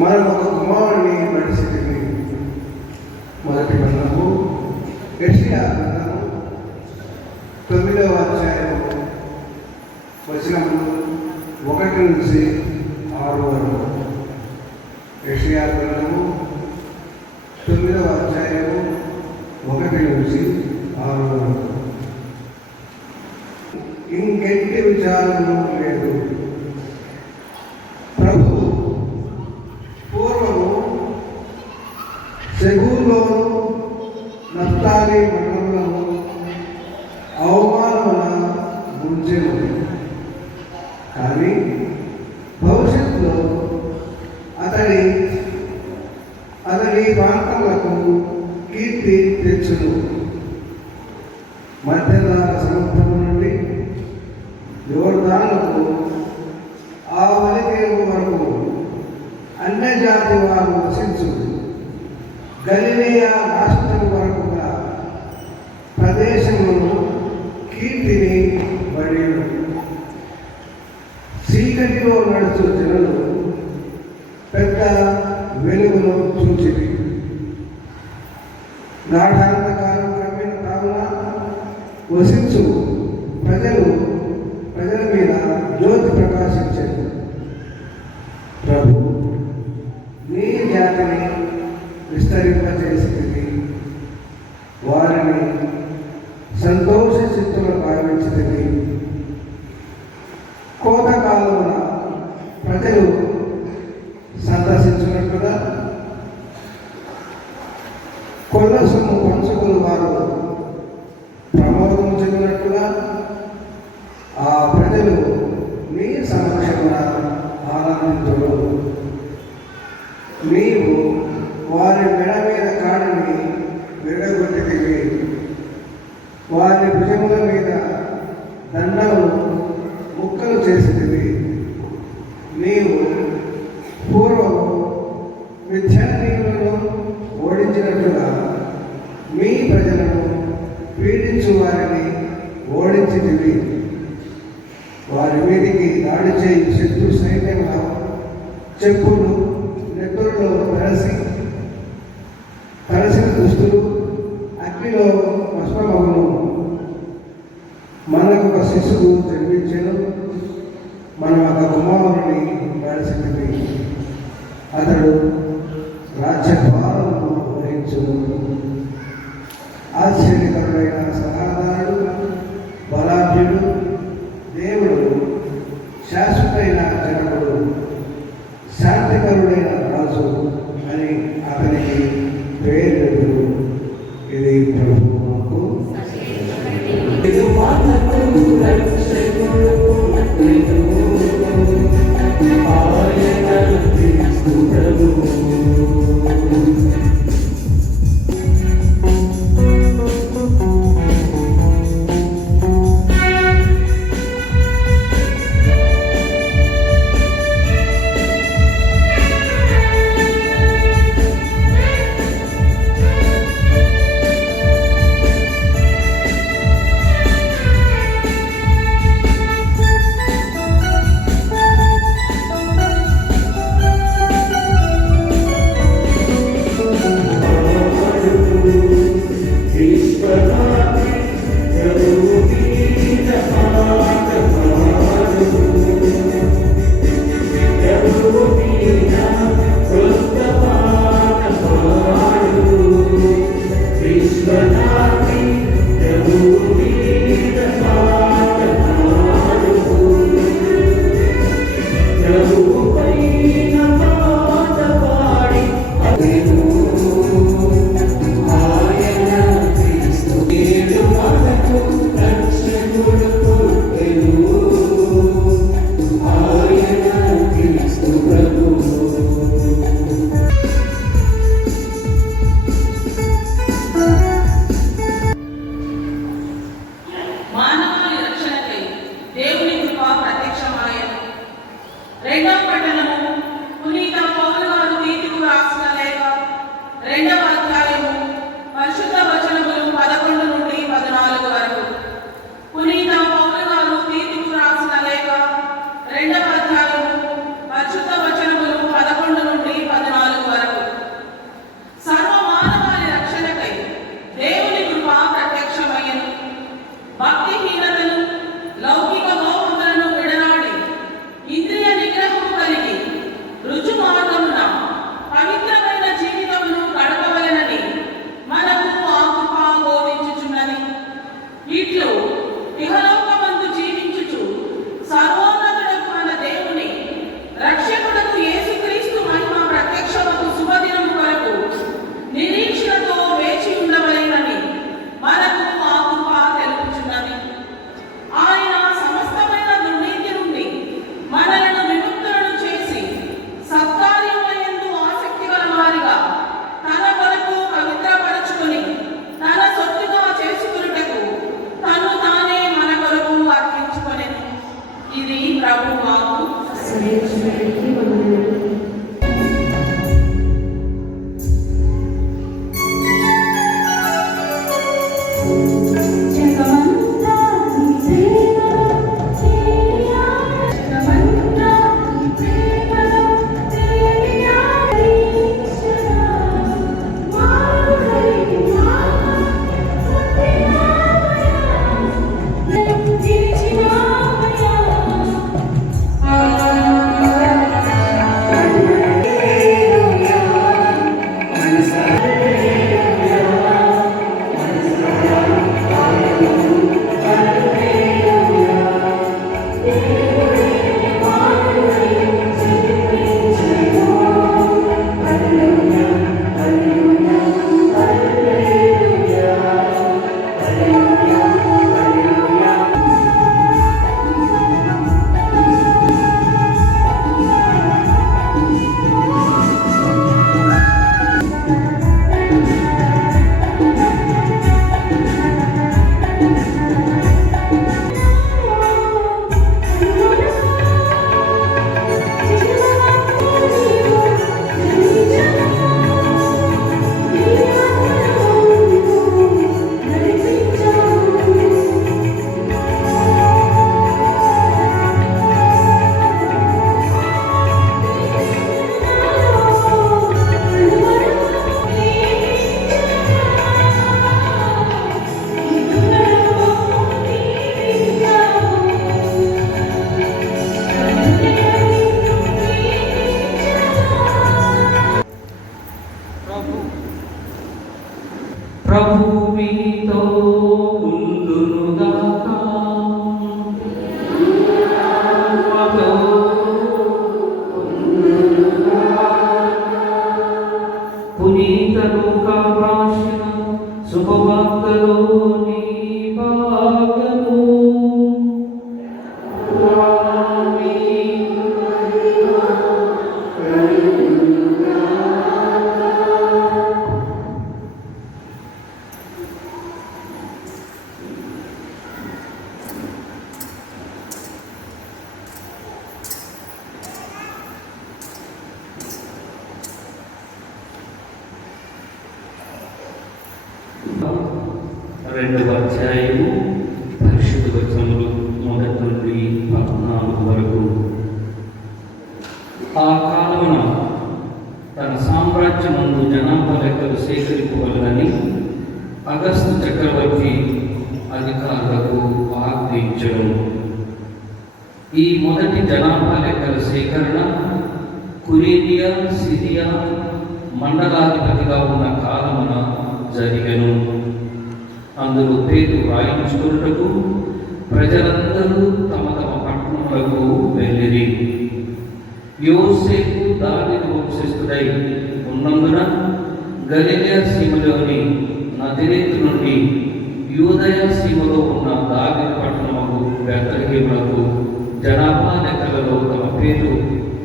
మనం ఒక కుమారుని నడిచింది. మొదటి గ్రంథము యెషయా గ్రంథము 9వ అధ్యాయము వచనము 1 నుంచి 6 వరకు. యెషయా గ్రంథము 9వ అధ్యాయము 1 నుంచి 6 వరకు. ఇంకెట్టి విచారము లేదు. ప్రభు పూర్వము సెగూలోను నఫ్తాలి మండలములను అవమానమున ముంచెను. కానీ భవిష్యత్తులో అతడి ప్రాంతములకు కీర్తి తెచ్చును. మధ్యధార సముద్రము నుండి యోర్దానుకు ఆ వలిదేవు వరకు అన్యజాతి వారు వసించు. గలిలయ రాష్ట్రం వరకు ప్రదేశములను కీర్తిని బడియుడు. చీకటిలో నడుచు జనులు పెద్ద వెలుగును చూచిరి. గాఢాంధకారం కమ్మిన కావున వసించు ప్రజల మీద జ్యోతి ప్రకాశించేది. ప్రభు నీ జాతిని విస్తరింపజేసింది. వారిని సంతోష చిత్తులు భావించింది. కోతకాలమున ప్రజలు సందర్శించినట్లుగా కొల్ల సొమ్ము పంచుకుని వారు ప్రమోదం చెందినట్లుగా ఆ ప్రజలు నీ సమక్షమున ఆనందించుడు. నీవు వారి మెడ మీద కాడిని విడగొట్టితివి. వారి భుజముల మీద దండలు ముక్కలు చేసితివి. నీవు పూర్వము మిథ్యానీయులను ఓడించినట్లుగా మీ ప్రజలను పీడించు వారిని ఓడించితివి. వారి మీదికి దాడి చేయి శత్రు సైన్యముల చెప్పులు నెత్తురులో తలసిన దుస్తులు అగ్నిలో భస్మమగును. మనకు ఒక శిశువు జన్మించెను, మనం ఒక కుమారుని నడిచింది. అతడు రాజ్యభారము వహించును. ఆశ్చర్యకరుడైన సమాధానుడు, బలాఢ్యుడు, దేవుడు, శాశ్వతైన జనకుడు, శాంతికరుడైన రాజు అని అతనికి పేరు. ఇది ప్రభువుకు రెండవ అధ్యాయము పరిశుద్ధ వచనములు 11 నుండి అధ్యాయము పరిశుద్ధ వచనములు 1 నుండి 14 వరకు. ఆ కాలమున తన సామ్రాజ్యమందు జనాభా లెక్కలు సేకరింపవలనని అగస్తు చక్రవర్తి అధికారులకు ఆజ్ఞయించెను. ఈ మొదటి జనాభా లెక్కల సేకరణ కురేనియా సిరియా మండలాధిపతిగా ఉన్న కాలమున జరిగెను. అందులో పేరు రాయించుకున్నటకు ప్రజలందరూ తమ తమ పట్టణములకు వెళ్ళిరి. యోసేపు దావీదు వంశస్థుడై ఉన్నందున గలిలయ సీమలోని నజరేతు నుండి యూదయ సీమలో ఉన్న దావీదు పట్టణముకు బెత్లెహేమునకు జనాభా లెక్కలలో తమ పేరు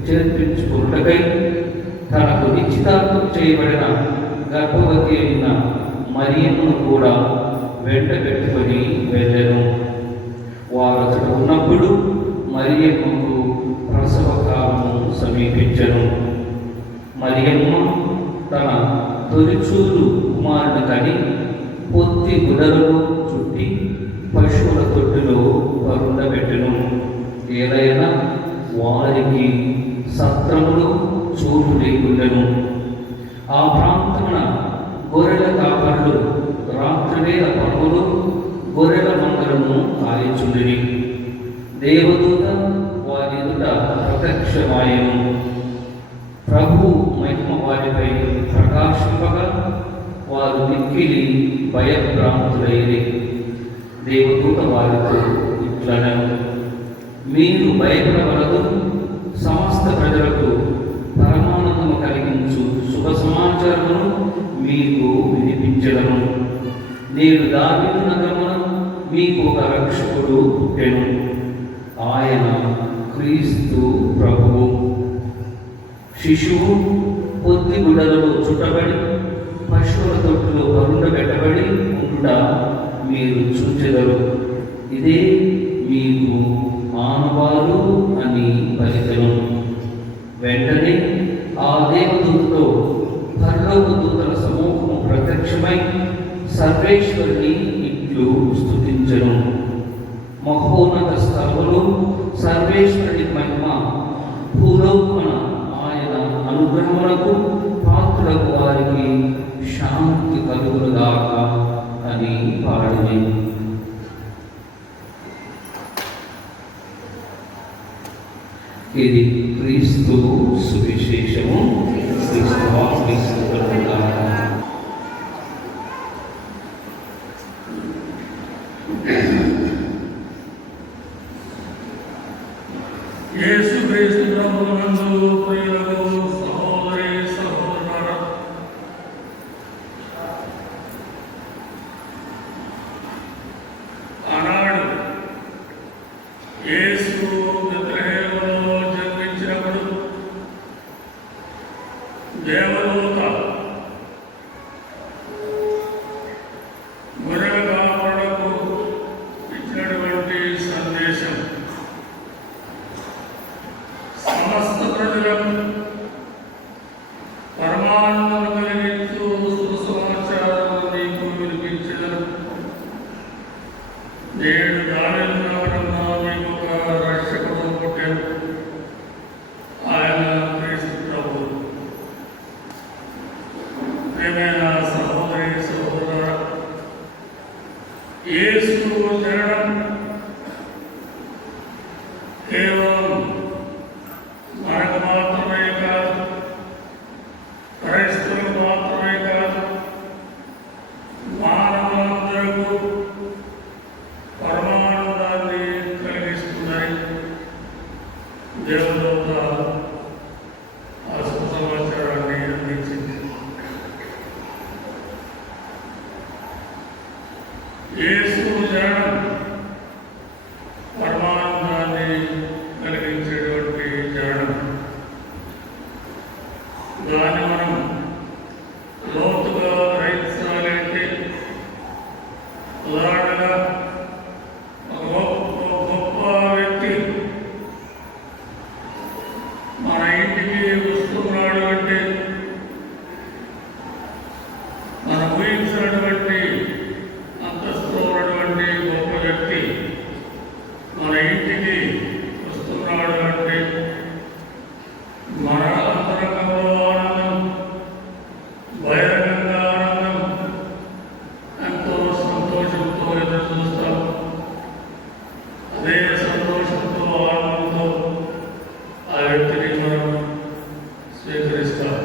చేర్పించుకున్నటకై తనకు నిశ్చితార్థం చేయబడిన గర్భవతి అయిన మరియమ్మను కూడా వెంట పెట్టుకొని వెళ్ళెను. వారు అతడు ఉన్నప్పుడు మరియమ్మకు ప్రసవ కాలము సమీపించెను. మరియమ్మ తన తొలిచూలు కుమారుని కని పొత్తి గుడలలో చుట్టి పశువుల తొట్టులో పరుండబెట్టెను. ఏదైనా వారికి సత్రములో చోటు లేకుండెను. ఆ ప్రాంతమున గొర్రెల కాపరులు రాత్రివేళ పనులు గొర్రెల మందలను కాయచుండిరి. దేవదూత వారి ఎదుట ప్రత్యక్షమాయెను. ప్రభు మహిమ వారిపై ప్రకాశింపగా వారు మిక్కిలి భయభ్రాంతులైరి. దేవదూత వారితో ఇట్లనెను, మీరు భయపడవలదు. సమస్త ప్రజలకు పరమానందము కలిగించు శుభ సమాచారమును మీకు వినిపించెదను. నేను దావీదు నగరమున మీకు ఒక రక్షకుడు పుట్టెను. ఆయన క్రీస్తు ప్రభువు. శిశువు పొత్తి గుడలలో చుట్టబడి పశువుల తొట్టులో పరుండబెట్టబడి ఉండుట మీరు చూచెదరు. ఇదే మీకు ఆనవాలు అని పలికెను. వెంటనే ఆ దేవదూతతో పరలోక దూతల సమూహము ప్రత్యక్షమై సర్వేశ్వరుని ఇట్లు స్తుతించెను. మహోన్నత స్థలములో సర్వేశ్వరుని మహిమ, భూలోకమున ఆయన అనుగ్రహములకు పాత్రులకు వారికి శాంతి కలుగునుగాక అని పాడిని. ఇది క్రీస్తు సువిశేషము. క్రీస్తు యేసు క్రీస్తు ప్రభువునందు ప్రియులకు సహోదరి సహోదరులారా, ఆనాడు యేసు బెత్లెహేములో జన్మించినప్పుడు దేవదూత గొర్రెల కాపరులకు ఇచ్చినటువంటి సందేశం సమస్త ప్రజలకు పరమానందము కలిగించు శుభ సమాచారం నీకు వినిపించెదను. నేడు దావీదు నగరమున మీకు ఒక రక్షకుడు పుట్టెను. ఆయన క్రీస్తు ప్రభువు. ప్రియమైన సహోదరి సహోదరులారా, యేసు జననం కేవలం మనకు మాత్రమే కాదు, క్రైస్తవులకు మాత్రమే కాదు, మానవులందరూ పరమానందాన్ని కలిగిస్తున్నాయి. దేవదూత ఆ శుభ సమాచారాన్ని అందించింది. యేసు జననం పరమానందాన్ని కలిగించేటువంటి జననం. దాన్ని మనం లోతుగా గ్రహించాలంటే ఉదాహరణగా ఒక గొప్ప వ్యక్తి మన ఇంటికి వస్తున్నాడు అంటే మన అంతరంగంలో ఆనందం, బహిరంగంగా ఆనందం, ఎంతో సంతోషంతో ఎదురు చూస్తాం. అదే సంతోషంతో ఆనందంతో ఆ వ్యక్తిని మనం స్వీకరిస్తాం.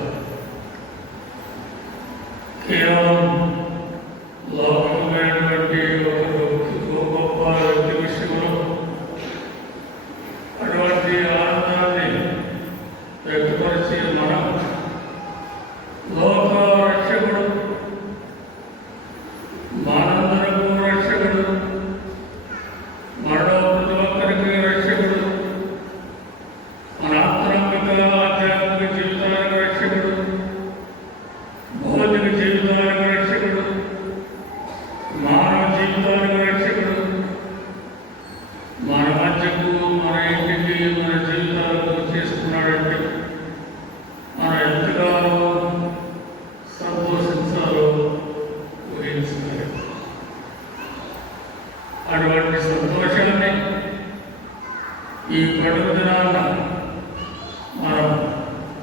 కేవలం లౌకికమైనటువంటి ఒక గొప్ప వ్యక్తి విషయంలో అటువంటి ఆనందాన్ని వ్యక్తపరిచే మనం లోక రక్షకుడు, మానందరకు రక్షకుడు, మరో ప్రతి ఒక్కరికి రక్షకుడు, మన ఆత్మాత్మిక ఆధ్యాత్మిక జీవితానికి రక్షకుడు, భౌతిక జీవితానికి రక్షకుడు, మానవ జీవితానికి రక్షకుడు, మన మధ్యకు, మన ఇంటికి, మన జీవితాలకు చేస్తున్నాడంటే మనం ఎంతగా సంతోషించాలో ఊహించాలి. అటువంటి సంతోషాన్ని ఈ పండుగ దినాన మనం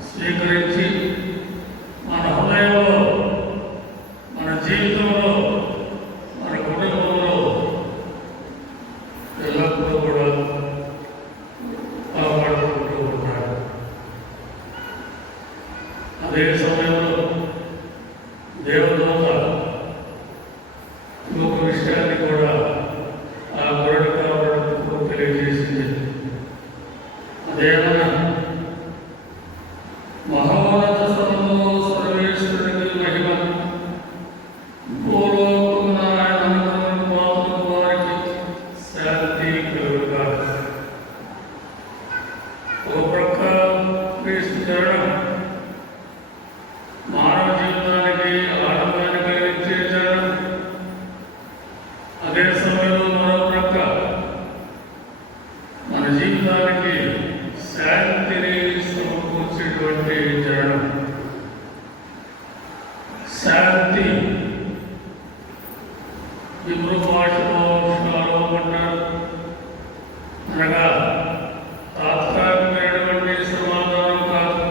స్వీకరించి మన హృదయంలో, మన జీవితంలో, మన కుటుంబంలో ఎల్లప్పుడూ కూడా కాపాడుకుంటూ ఉంటాడు. అదే సమయంలో దేవదూత ఇంకొక విషయాన్ని కూడా ఆ గొర్రె కావడకు తెలియజేసింది. అదేమన్నా మహోన్నత స్థలంలో సర్వేశ్వరునికి మహిమ, భూలోకమున ఆయన అనుగ్రహం పొందుతున్న వారికి శాంతి కలుగుగాక. ఒక ప్రక్క క్రీస్తు జననం మానవ జీవితానికి ఆనందాన్ని కలిగించే జననం, అదే సమయంలో మరో ప్రక్క మన జీవితానికి శాంతిని సమకూర్చేటువంటి జననం. శాంతి ఇబ్రూ భాషలో షాలోమ్ అంటారు. అనగా తాత్కాలికమైనటువంటి సమాధానం కాదు,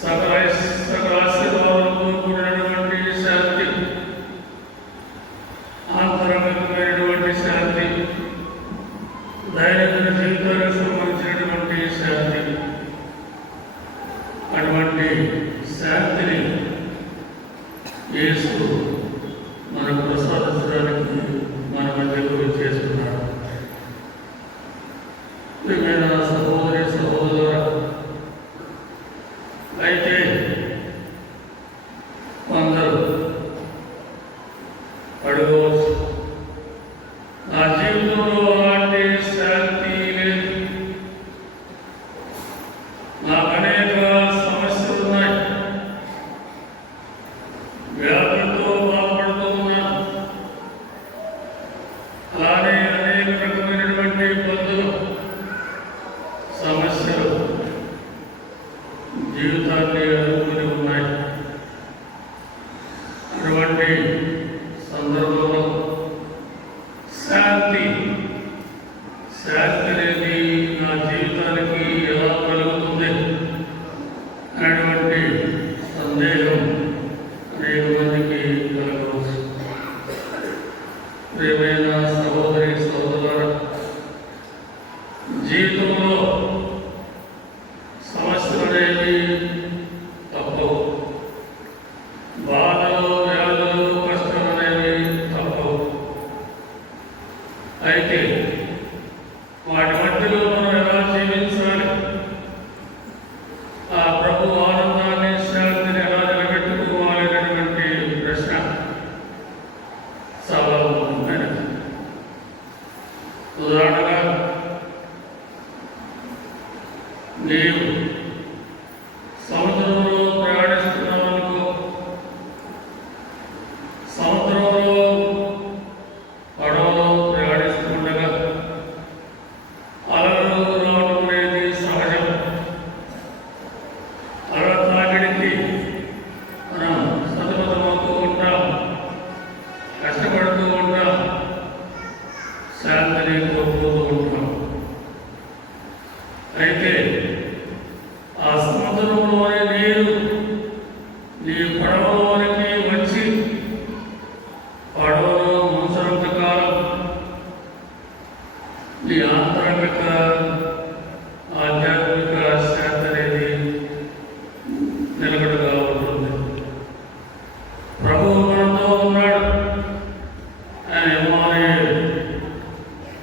సకల ఆశీర్వాదంతో కూడినటువంటి శాంతి, ఆంతరంగికమైనటువంటి శాంతి, దైనందిన జీవితానికి సంబంధించినటువంటి శాంతి. అటువంటి శాంతిని యేసు మనకు ప్రసాదించడానికి మన మధ్యకు చేస్తున్నాడు. ప్రియమైన సహోదరి సహోదరులారా, అయితే కొందరు అడగవచ్చు, నా జీవితంలో అలాంటి శాంతి లేదు, నాకు అనేక సమస్యలు ఉన్నాయి, వ్యాధులతో బాధపడుతూ ఉన్నాను, అలానే అనేక రకమైనటువంటి ఇబ్బందులు, సమస్యలు జీవితాన్ని ఎదుర్కొని ఉన్నాయి. అటువంటి సందర్భంలో శాంతి అనేది నా జీవితానికి ఎలా కలుగుతుంది అనేటువంటి సందేహం అనేక మందికి కలగవచ్చు. ప్రియమైన సహోదరి సహోదరులారా, జీవితంలో సమస్యలు అనేవి తప్పవు, బాధలు, వ్యాధులు, కష్టాలు అనేవి తప్పవు. అయితే వాటి మధ్యలో మనం ఎలా జీవించాలి, ఆ ప్రభు ఆనందాన్ని, శాంతిని ఎలా నిలబెట్టుకోవాలి అనేటువంటి ప్రశ్న చాలా ముఖ్యమైనది. ఉదాహరణగా నీవు సముద్రంలో ప్రయాణిస్తున్నావనుకో, సముద్రంలో పడవలో ప్రయాణిస్తుండగా అలలు రావడం అనేది సహజం. అలల తాకిడికి మనం సతమతమవుతూ ఉంటాం, కష్టపడుతూ ఉంటాం, శాంతిని కోరుతూ అయితే ఆ సముద్రంలోని నీరు నీ పడవలోనికి వచ్చి పడవలో ముంచనంత కాలం నీ ఆంతరంగిక ఆధ్యాత్మిక శాంతి అనేది నిలకడగా ఉంటుంది. ప్రభువు మనతో ఉన్నాడు. ఆయన ఇమ్మానుయేలు.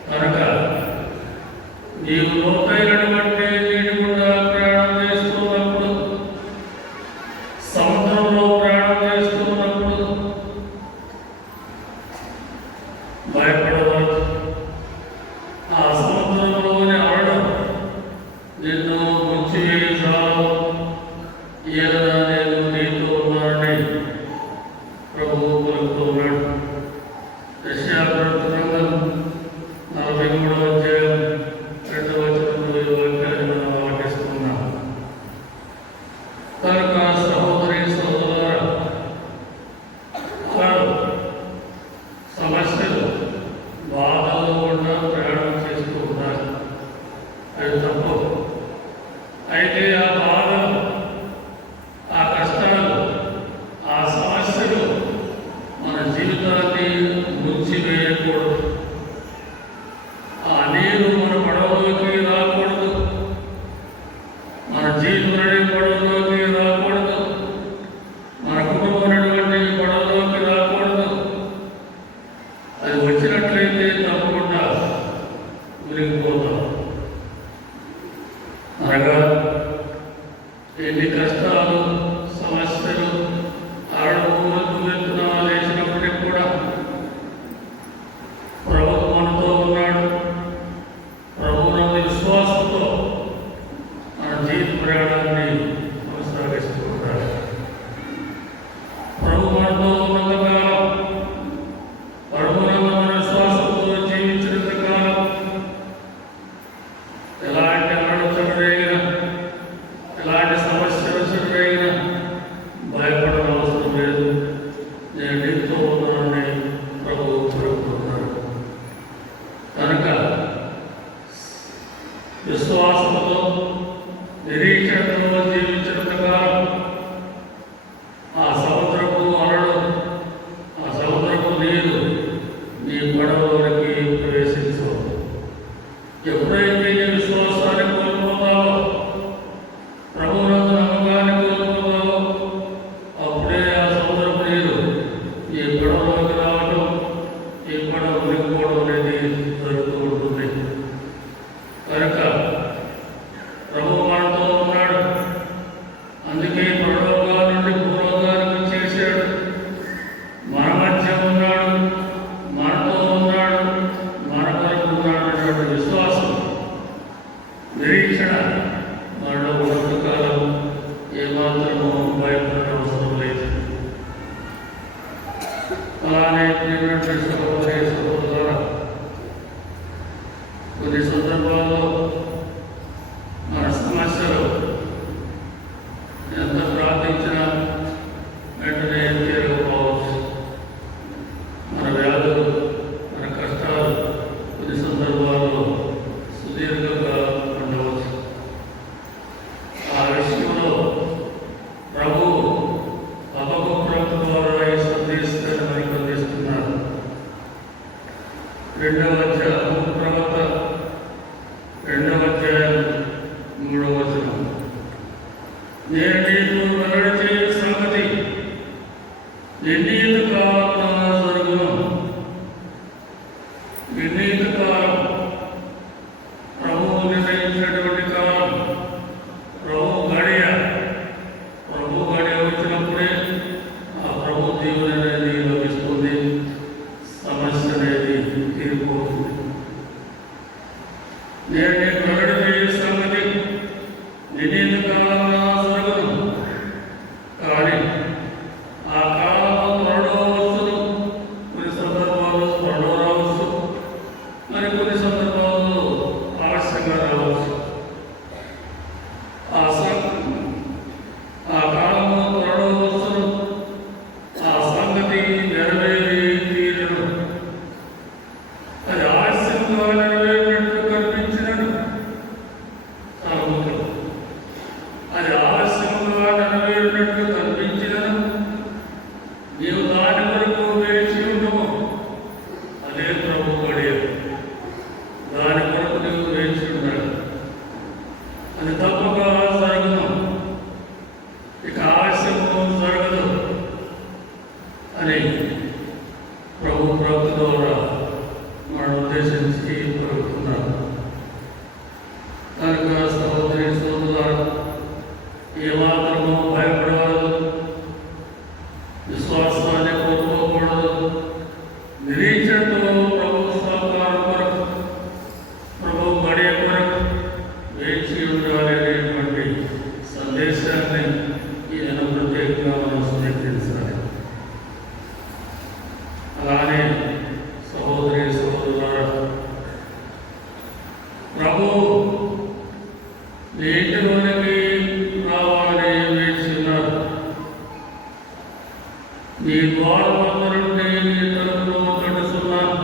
కనుక నీవు లోతైనటువంటి నీటి గుండా ప్రయాణం చేస్తున్నప్పుడు, సముద్రంలో ప్రయాణం చేస్తున్నప్పుడు భయపడవద్దు. ఆ సముద్రంలోని అలలు నిన్ను ముంచివేయజాలవు. ఏదైనా నేను నీతో ఉన్నానని ప్రభువు పలుకుతున్నాడు. యెషయా గ్రంథం 43వ అధ్యాయం 2వ వచనంలో ఈ వాక్యాన్ని మనం పాటిస్తున్నాం. కనుక సహోదరి సహోదరులారా, వారు సమస్యలు బాధలు గుండా ప్రయాణం చేస్తూ ఉన్నారు. అది తప్పు. అయితే ఆ బాధలు, ఆ కష్టాలు, ఆ సమస్యలు మన జీవితాన్ని ముంచివేయకూడదు. ఆ నీరు మన పడవలోకి రాకూడదు. మన జీవితంలోని పడవలోకి రాకూడదు. మన కుటుంబమైనటువంటి పడవలోకి రాకూడదు. అది వచ్చినట్లయితే తప్పకుండా మునిగిపోతాం. అనగా ఎన్ని కష్టాలు, సమస్యలు, అరడుగులకు ఎత్తున లేచినప్పటికీ కూడా ప్రభువు మనతో ఉన్నాడు. ప్రభువునందు విశ్వాసంతో మన జీవిత ప్రయాణాన్ని కొనసాగిస్తూ ఉంటాడు. ప్రభు మనతో ఉన్నంతకాలం, ప్రభువునందు మన విశ్వాసంతో జీవించినంతకాలం ఎలాంటి అరడుగురైనా, ఎలాంటి సమస్యలు ఎదురైనా భయపడని అవసరం లేదు. నేను నీతో ఉన్నానని ప్రభువు పలుకుతున్నాడు. కనుక విశ్వాసంతో, నిరీక్షణతో జీవించినంత కాలం ఆ సముద్రపు అలలు, ఆ సముద్రపు నీరు నీ పడవలోనికి ప్రవేశించవు. ఎప్పుడైతే నీ విశ్వాసాన్ని కోల్పోతావో, ప్రభువునందు నమ్మకాన్ని కోల్పోతావో, అప్పుడే ఆ సముద్రపు నీరు ఈ పడవలోకి రావడం, ఈ పడవ మునిగిపోవడం అనేది జరుగుతూ ఉంటుంది. కనుక ప్రభువు మనతో ఉన్నాడు. అందుకే పరలోకా నుండి భూలోకానికి చేశాడు. మన మధ్య ఉన్నాడు, మనతో ఉన్నాడు, మన కొరకు ఉన్నాడు అనేటువంటి విశ్వాసం, నిరీక్షణ మనలో ఉన్నంతకాలం ఏమాత్రమూ భయపడని అవసరం లేదు. అలానే ప్రియమైనటువంటి సహోదరి సహోదరులారా, కొన్ని సందర్భాల్లో మన సమస్యలు ఎంత ప్రార్థించినా వెంటనే తీరకపోవచ్చు. మన వ్యాధులు, మన కష్టాలు కొన్ని సందర్భాల్లో సుదీర్ఘంగా ఉండవచ్చు. ఆ విషయంలో ప్రభువు హబక్కూకు ప్రవక్త ద్వారా ఈ సందేశాన్ని మనకు అందిస్తున్నారు. 2వ అధ్యాయం, హబక్కూకు ప్రవక్త 2వ అధ్యాయం 3వ వచనం. నేను నీకు వెల్లడి చేయు సంగతి నిర్ణీత కాలమున జరుగును. నిర్ణీత కాలం, ప్రభువు నిర్ణయించినటువంటి కాలం, ప్రభు గడియ వచ్చినప్పుడే ఆ ప్రభు దీవెన అనేది లభిస్తుంది. సమస్య అనేది తీరిపోతుంది. నేను నీకు వెల్లడి చేయు సంగతి నిర్ణీత కాలమున జరుగును. కానీ ఆ కాలము త్వరలో వచ్చును. కొన్ని సందర్భాల్లో త్వరలో రావచ్చు, మరి కొన్ని సందర్భాల్లో ఆలస్యంగా రావచ్చు. ఆ కాలము త్వరలో వచ్చును. ఆ సంగతి నెరవేరి తీరును. అది ఆలస్యంగా నెరవేరినట్లు కనిపించినను ప్రభు నీ ఇంటిలోనికి రావాలని వేస్తున్నారు. నీ ద్వారం అందరుండి నీ తలుపులో తడుస్తున్నాను.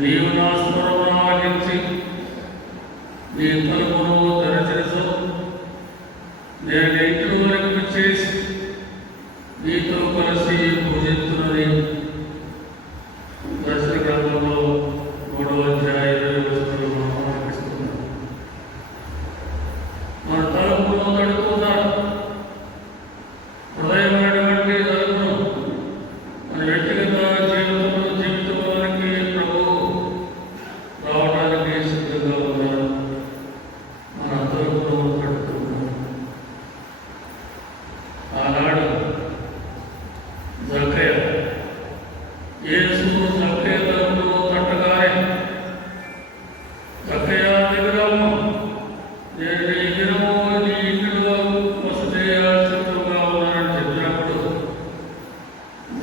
నీవు నా స్వరం ఆలకించి నీ తలుపును తెరచేసు. నేను ఇంటిలోనికి వచ్చేసి నీతో కలిసి పూజిస్తున్నది. దర్శన గ్రంథంలో 3వ అధ్యాయం 20వ వచనంలో ఆలకిస్తున్నాను. మన తలుపును తడుతున్నారు. హృదయమైనటువంటి తలుపును మన వ్యక్తిగత జీవితంలోనికి ప్రభు రావడానికి సిద్ధంగా ఉన్నారు. మన తలుపును తడుతున్నారు. ఆనాడు జక్కయ్య యేసు జక్కయ్య తలుపును తట్టగానే, జక్కయ్య దిగురము, నేను నీ దినము నీ ఇంటిలో బస చేయాల్సిందిగా ఉన్నానని చెప్పినప్పుడు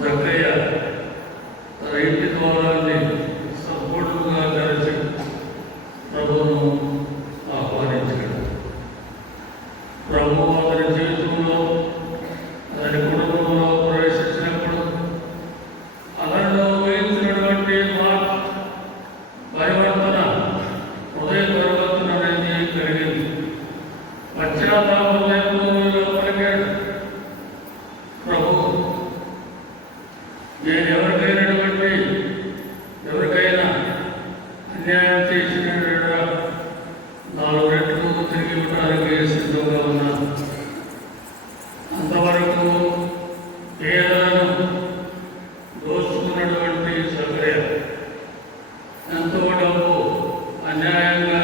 జక్కయ్య తన ఇంటి ద్వారాన్ని సంపూర్ణంగా తెరచి ప్రభువును ఆహ్వానించాడు. ప్రభు అతని జీవితంలో అతని కుటుంబంలో ప్రవేశించినప్పుడు అతనిలో ఊహించినటువంటి పరివర్తన, హృదయ పరివర్తన అనేది కలిగింది. పశ్చాత్తాపం లేకుండా పలికాడు. ప్రభు, నేను ఎవరికైనా అన్యాయం చేసిన 4 రెట్లు తిరిగి ఇవ్వడానికి సిద్ధంగా ఉన్నాను. అంతవరకు పేదలను దోచుకున్నటువంటి జక్కయ్య, ఎంతో డబ్బు అన్యాయంగా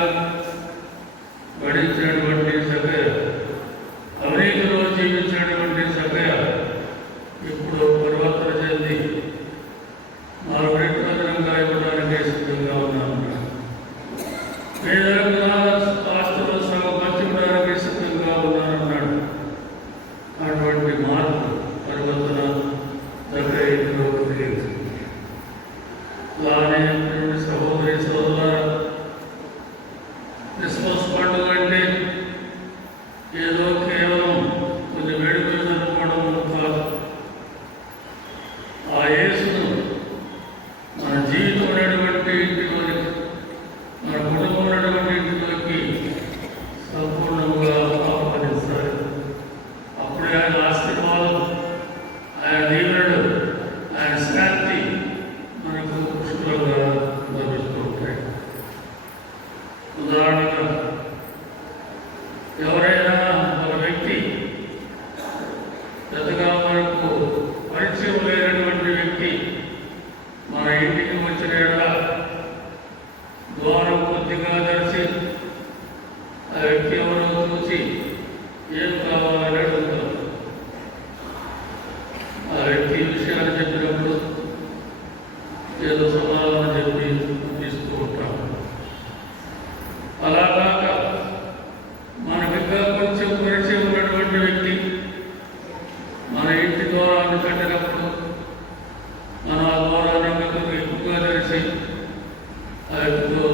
గడించినటువంటి జక్కయ్య, అవినీతిలో జీవించినటువంటి జక్కయ్య ఇప్పుడు పరివర్తన చెంది 4 రెట్ల అదనంగా ఇవ్వడానికి సిద్ధంగా ఉన్నాను. పేదలకు నా ఆస్తులు సగం పంచుకోవడానికి సిద్ధంగా ఉన్నానన్నాడు. అటువంటి మార్పు, పరివర్తన జక్కయ్య ఇంటిలో కలిగింది. అలానే సహోదరి సోదరులారా, క్రిస్మస్ పండుగ అంటే ఏదో కేవలం కొన్ని వేడుకలు జరుపుకోవడం కాదు. ఆ యేసును మన జీవితం ఉన్నటువంటి ఇంటిలోనికి, మన కుటుంబం ఉన్నటువంటి ఇంటిలోకి సంపూర్ణంగా ఆహ్వానిస్తారు. అప్పుడే ఆయన ఆశీర్వాదం, ఆయన దీవెనలు, ఆయన శాంతి మనకు పుష్కలంగా లభిస్తూ ఉంటాయి. ఉదాహరణగా ఎవరైనా ఒక వ్యక్తి పెద్దగా మనకు పరిచయం లేనటువంటి వ్యక్తి మన ఇంటికి వచ్చిన యెడల ద్వారం కొద్దిగా తెరిచి ఆ వ్యక్తి ఎవరో చూసి ఏం కావాలని అడుగుతాం. ఆ వ్యక్తి విషయాన్ని చెప్పినప్పుడు ఏదో సమాధానం చెప్పి పంపిస్తూ ఉంటాం. అలా కాక మనకి ఇంకా కొంచెం పరిచయం ఉన్నటువంటి వ్యక్తి మన ఇంటి ద్వారాన్ని కట్టినప్పుడు మనం ఆ ద్వారాన్ని ఇంకా ఎక్కువగా తెరిచి ఆ వ్యక్తితో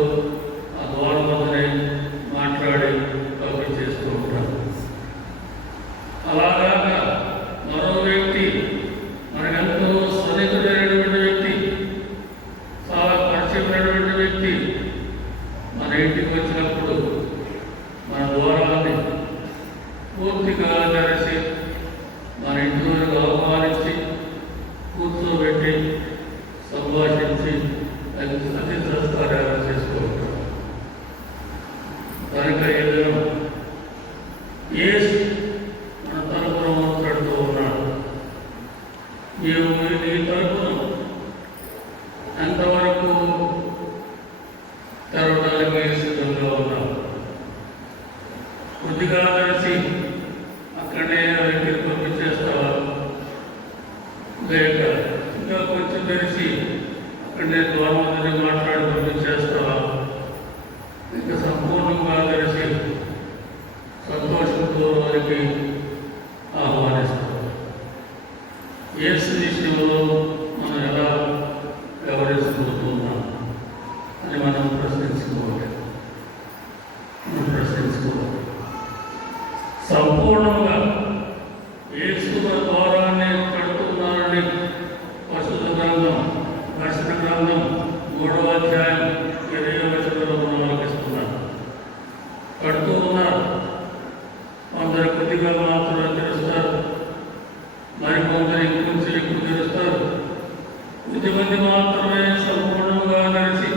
ఆ ద్వారం వద్దనే మాట్లాడి పంపించేస్తూ ఉంటాం. అలాగాక మరో వ్యక్తి, మనకెంతో సన్నిహితుడైనటువంటి వ్యక్తి, చాలా పరిచయమైనటువంటి వ్యక్తి మన ఇంటికి వచ్చినప్పుడు మన ద్వారాన్ని పూర్తిగా తెరిచి మన ఇంటిలోకి ఆహ్వానించి కూర్చోబెట్టి సంభాషించి అతి సంస్కారాలు చేసుకుంటాం. కనుక ఏదైనా యేసు మన తలుపును తడుతూ ఉన్నాడు. నీవు నీ తలుపును ఎంతవరకు తెరవడానికి సిద్ధంగా ఉన్నావు? కొద్దిగా తెరిచి అక్కడనే వ్యక్తిని పంపించేస్తావా? లేక ఇంకా కొంచెం తెరిచి అక్కడనే ద్వారం మాట్లాడి పంపించేస్తావా? ఇంకా సంపూర్ణంగా తెరిచి సంతోషంతో వారికి ఆహ్వానిస్తాం. యేసు విషయంలో మనం ఎలా వ్యవహరిస్తున్నాం అని మనం మనం ప్రశ్నించుకోవాలి. సంపూర్ణంగా యేసు ద్వారాన్ని కడుతున్నారని పరిశుద్ధ గ్రంథం దర్శన గ్రంథం 3వ అధ్యాయం 20వ వచనంలో మనం ఆలోచిస్తున్నాం. కడుతూ ఉన్నారు. కొందరు కొద్దిగా మాత్రమే తెరుస్తారు, మరికొందరు ఇంకొంచెం ఎక్కువ తెరుస్తారు. కొద్దిమంది మాత్రమే సంపూర్ణంగా తెరిచి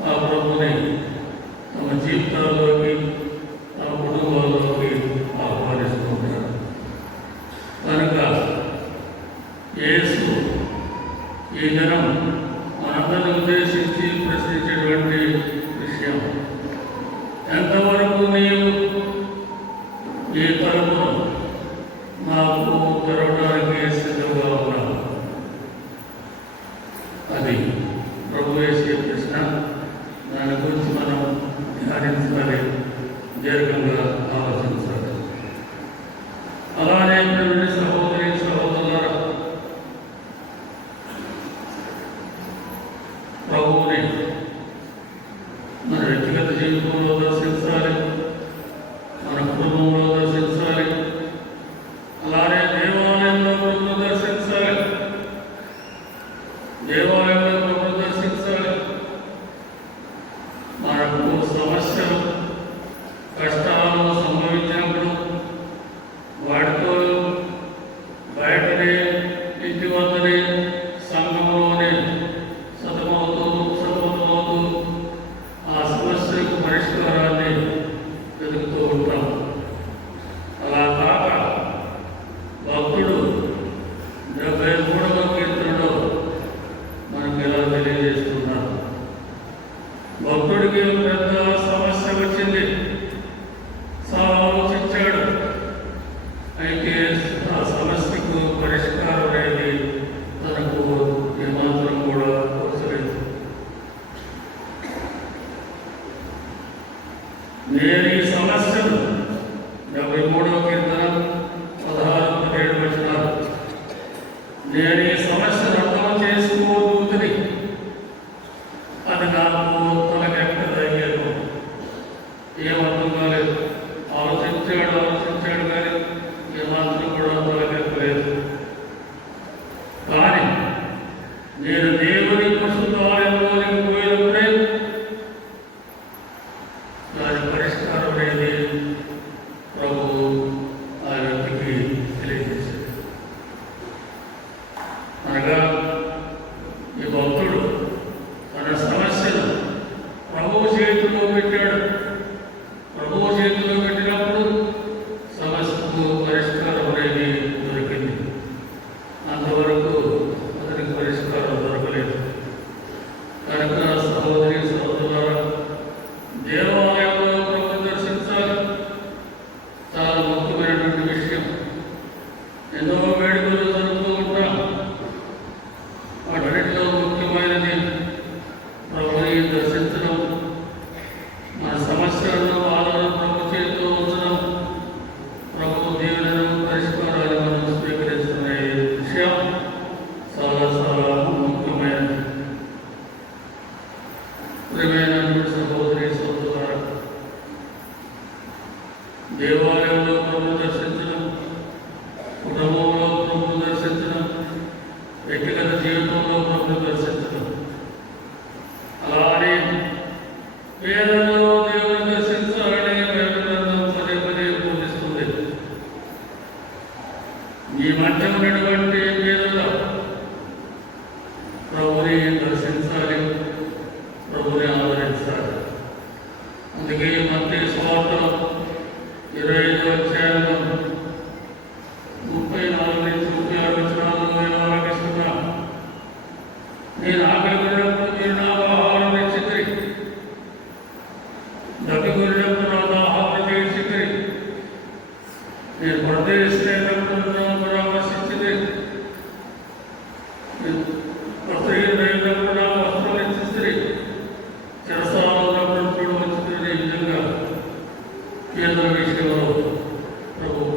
ఆ ప్రభుని తమ జీవితాల్లోకి, తమ కుటుంబాల్లోకి ఆహ్వానిస్తుంటారు. కనుక యేసు ఈ దినం మనందరిని ఉద్దేశించి ప్రశ్నించేటువంటి విషయం, ఎంతవరకు నీవు ఈ తలుపును నాకు తెరవడానికి సిద్ధంగా ఉన్నావు? అది ప్రభు వేసే ప్రశ్న. దాని గురించి మనం ధ్యానించాలి, దీర్ఘంగా ఆలోచించాలి. అలానే సహోదరి సహోదరులారా, ప్రభువుని మన వ్యక్తిగత జీవితంలో దర్శించాలి, మన కుటుంబంలో దర్శించాలి, అలానే దేవాలయంలో ప్రభుత్వం దర్శించాలి. దేవాలయంలో ప్రభుత్వం దర్శించాలి. మనకు సమస్యలు, కష్టాలు సంభవించినప్పుడు వాటితో బయటనే, ఇంటి వద్దనే, సంఘంలోనే సతమవుతూ ఆ సమస్యకు పరిష్కారాన్ని వెతుకుతూ ఉంటాం. అలా కాక భక్తుడు 73వ కీర్తనలో మనకు ఎలా తెలియజేస్తున్నారు. భక్తుడికి పెద్ద సమస్య వచ్చింది, చాలా ఆలోచించాడు. అయితే ఆ సమస్యకు పరిష్కారం అనేది తనకు ఏమాత్రం కూడా తోచలేదు. నేను ఈ సమస్యను 73వ కీర్తన 16-17 వచనాలు, నేను ఈ సమస్యను అర్థం చేసుకోబోతుంది, అది నాకు తనకెక్కలేదు. ఏమర్థం కాలేదు. ఆలోచించాడు కానీ ఏమాత్రం కూడా తనకెక్కలేదు. కానీ నేను దేవుని పరిశుద్ధ ఆలయంలోనికి పోయినప్పుడే దాని పరిష్కారం అనేది ప్రభు ఆ వ్యక్తికి తెలియజేశాడు. అనగా ఈ భక్తుడు తన సమస్యను ప్రభువు చేతిలో పెట్టాడు. ప్రభువు చేతిలో పెట్టినప్పుడు సమస్యకు పరిష్కారం అనేది దొరికింది. అంతవరకు అతనికి పరిష్కారం దొరకలేదు. కనుక సహోదరి సహోదరులారా, దేవాలయంలో ప్రభువును దర్శించాలి. చాలా ముఖ్యమైనటువంటి విషయం. ఎన్నో వేడుకలు జరుగుతూ ఉంటాం. వాటన్నిటిలో ముఖ్యమైనది ప్రభుని దర్శించడం, మన సమస్యలను బాధలను ప్రభు చేతిలో ఉంచడం, ప్రభు దీవెనను పరిష్కారాలు మనం స్వీకరించుకునే విషయం చాలా చాలా ముఖ్యమైనది. ప్రియమైనటువంటి సహోదరి సహోదరులారా, దేవాలయంలో ప్రభు దర్శించడం, కుటుంబంలో ప్రభు దర్శించడం, వ్యక్తిగత జీవితంలో ప్రభు దర్శించడం, అలానే పేదల్లో దేవుని దర్శించాలని బైబిల్ గ్రంథం పదే పదే బోధిస్తుంది. ఈ మధ్య ఉన్నటువంటి పేదల ప్రభుని దర్శించాలి, ప్రభుని ఆదరించాలి. అందుకే మత్తయి సువార్త 25వ అధ్యాయంలో 34-36 వచనాల్లో ఇలా ఆలకిస్తున్నాం. నేను ఆకలిగొన్నప్పుడు మీరు నాకు ఆహారం ఇచ్చితిరి, దప్పిగొన్నప్పుడు నాకు ఆహారం తీర్చితిరి, నేను పరదేశినప్పుడు నన్ను పరామర్శించితిరి, వస్త్రహీనుడైనప్పుడు నాకు వస్త్రం ఇచ్చితిరి, చెరసాలలో ఉన్నప్పుడు చూడవచ్చుతిరి. ఈ విధంగా పేదల విషయంలో ప్రభువు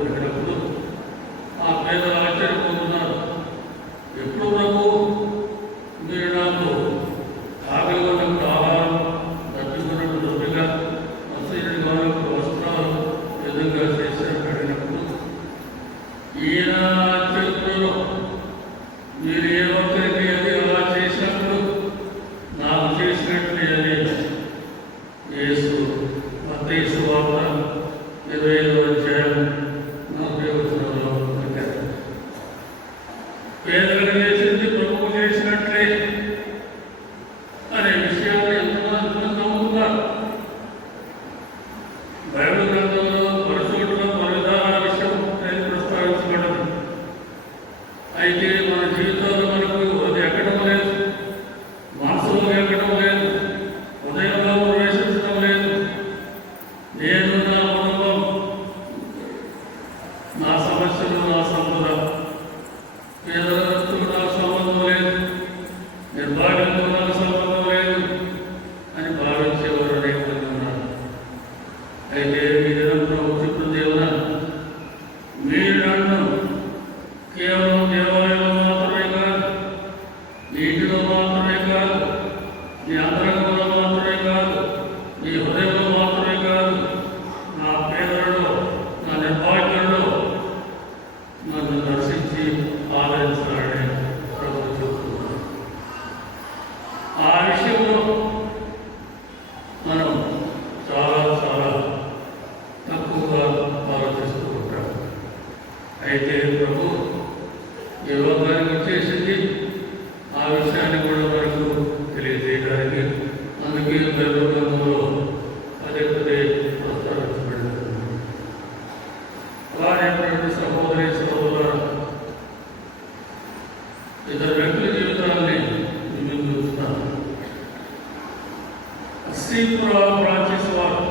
శ్రీపుర ఫ్రాన్సిస్ వారు,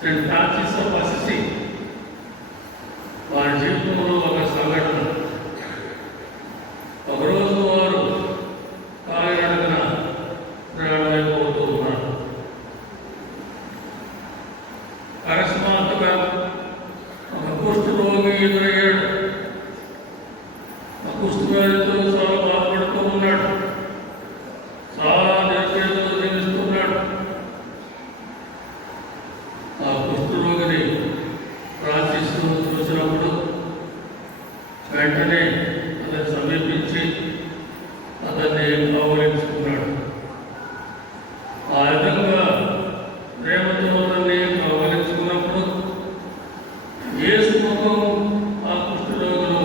సెయింట్ ఫ్రాన్సిస్ ఆఫ్ అసిసి వారి జీవితంలో ఒక సంఘటన. ఒకరోజు వారు కాలినడకన ప్రయాణమైపోతూ ఉన్నారు. అకస్మాత్తుగా ఒక కుష్ఠరోగి ఎదురయ్యాడు. ఆ కుష్ఠరోగితో చాలా బాధపడుతూ ఉన్నాడు. చాలా నిరుపేదతో జీవిస్తున్నాడు. ఆ కుష్ఠరోగిని ఫ్రాన్సిస్ చూసినప్పుడు వెంటనే అతన్ని సమీపించి అతన్ని కౌగిలించుకున్నాడు. ఆ విధంగా ప్రేమతో అతన్ని కౌగిలించుకున్నప్పుడు యేసు ముఖం ఆ కుష్ఠరోగిలో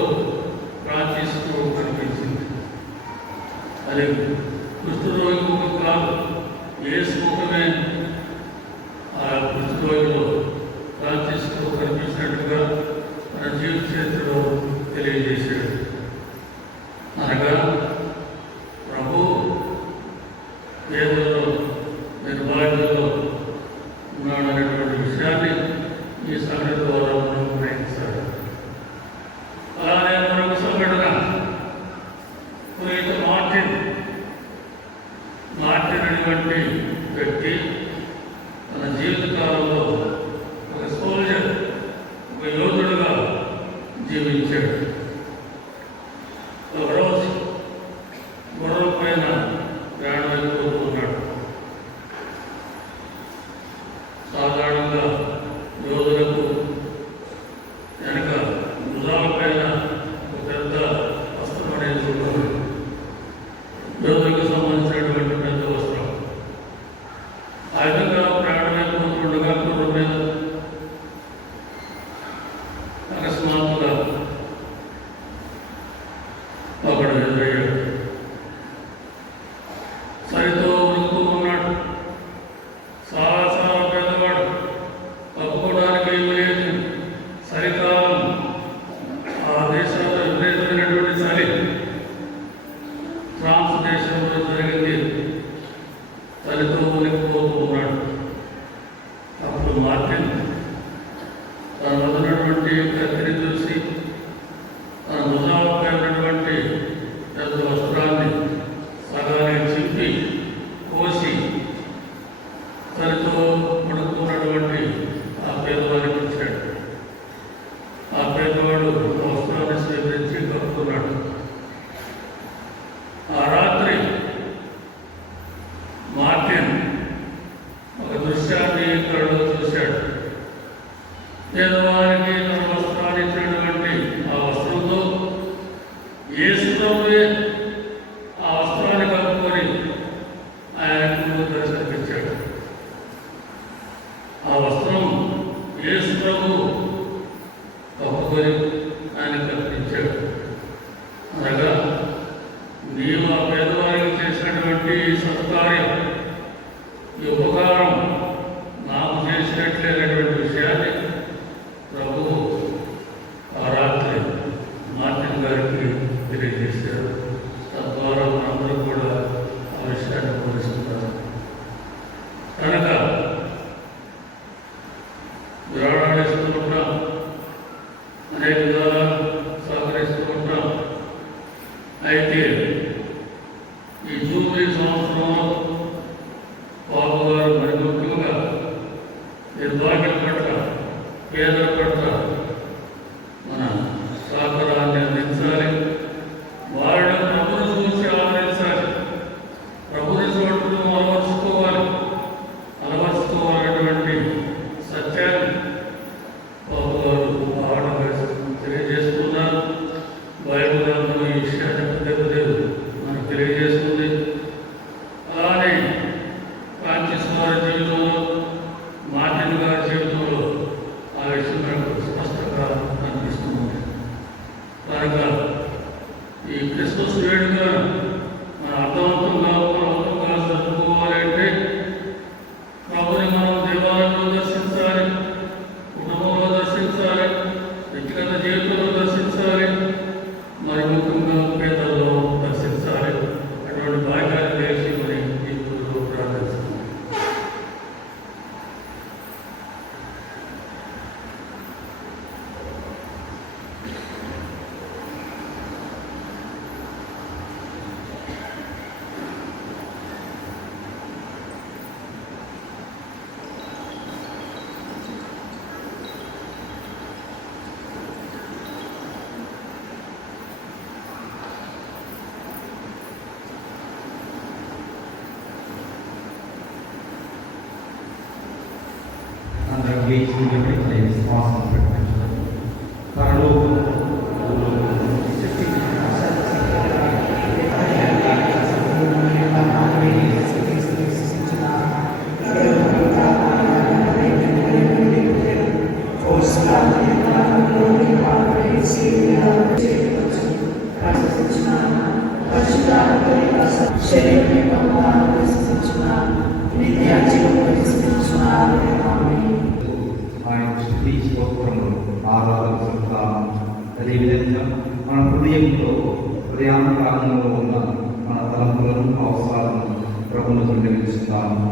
ఫ్రాన్సిస్కు కనిపించింది. అది కుష్ఠరోగి ముఖం కాదు, యేసు ముఖమే ఆ కుష్ఠరోగిలో ఫ్రాన్సిస్కు కనిపించినట్టుగా మన జీవిత చరిత్రలో తెలియజేశాడు. అనగా ప్రభు పేదలో నిర్భాగ్యంలో ఉన్నాడనేటువంటి విషయాన్ని ఈ సంఘటన ద్వారా మనం గ్రహించాలి. అలానే మరొక సంఘటన, పునీత మార్టిన్ అనేటువంటి వ్యక్తి తన జీవితకాలంలో ఒక సోల్జర్, ఒక యోధుడుగా జీవించాడు. ఒకరోజు గుర్రం పైన ప్రయాణం అయిపోతూ ఉన్నాడు. సాధారణంగా యోధులకు వెనక భుజాల పైన ఒక పెద్ద వస్త్రం అనేది ఉంటుంది. యోధులకు సంబంధించినటువంటి పెద్ద వస్త్రం. ఆ విధంగా ప్రయాణం అయిపోతుండగా గుర్రం మీద అకస్మాత్తుగా ఒకడు ఎదురయ్యాడు. సరితో ఉరుకుతూ ఉన్నాడు. చాలా చాలా పెద్దవాడు, తప్పుకోవడానికి ఏమీ లేదు. చలికాలం, ఆ దేశంలో విపరీతమైనటువంటి చలి. ఫ్రాన్స్ దేశంలో జరిగింది. చలితో ఉనికిపోతూ ఉన్నాడు. అప్పుడు మార్టిన్ తన వదిలినటువంటి కత్తిని చూసి తన భుజాలపై ఉన్నటువంటి పెద్ద వస్త్రాన్ని సగానికి చింపి కోసి తనతో పడుకున్నటువంటి ఆ పేదవాడికి ఇచ్చాడు. ఆ పేదవాడు వస్త్రాన్ని స్వీకరించి కప్పుకున్నాడు. ఆ రాత్రి మార్టిన్ ఒక దృశ్యాన్ని కళ్ళలో చూశాడు. పేదవారికి తన వస్త్రాన్ని ఇచ్చినటువంటి ఆ వస్త్రంతో యేసుప్రభువే ఆ వస్త్రాన్ని కప్పుకొని ఆయనకు దర్శనమిచ్చాడు. ఆ వస్త్రం యేసుప్రభు కప్పుకొని ఆయన కల్పించాడు. అనగా నీవు ఆ పేదవారికి చేసినటువంటి సత్కార్యం, ఈ ఉపకారం నాకు చేసినట్లేనటువంటి విషయాన్ని ప్రభువు ఆ రాత్రి మార్టిన్ గారికి తెలియజేశారు. తద్వారా మనందరూ కూడా ఆ విషయాన్ని బోధిస్తున్నారు. కనుక విరాళాలిస్తూ ఉంటాం, అనేక విధాలా సహకరిస్తూ ఉంటాం. అయితే ఈ జూబ్లీ సంవత్సరంలో బాబు గారు మరి ముఖ్యంగా నిర్భాగ్యుల పట్ల, పేదల పట్ల మన సహకారాన్ని అందించాలి. వారిని ప్రభుని చూసి ఆదరించాలి. ప్రభుని చూడటం అలవర్చుకోవాలి. జయించబడి విశ్వాసం ప్రకటించడం పరలోకము ఆయన స్థుతి స్తోత్రములు ఆరాధన చెప్తాము. అదేవిధంగా మన హృదయంలో హృదయాంతరాలంలో ఉన్న మన తలంపులను అవసరాలను ప్రభువును నిర్వహిస్తాము.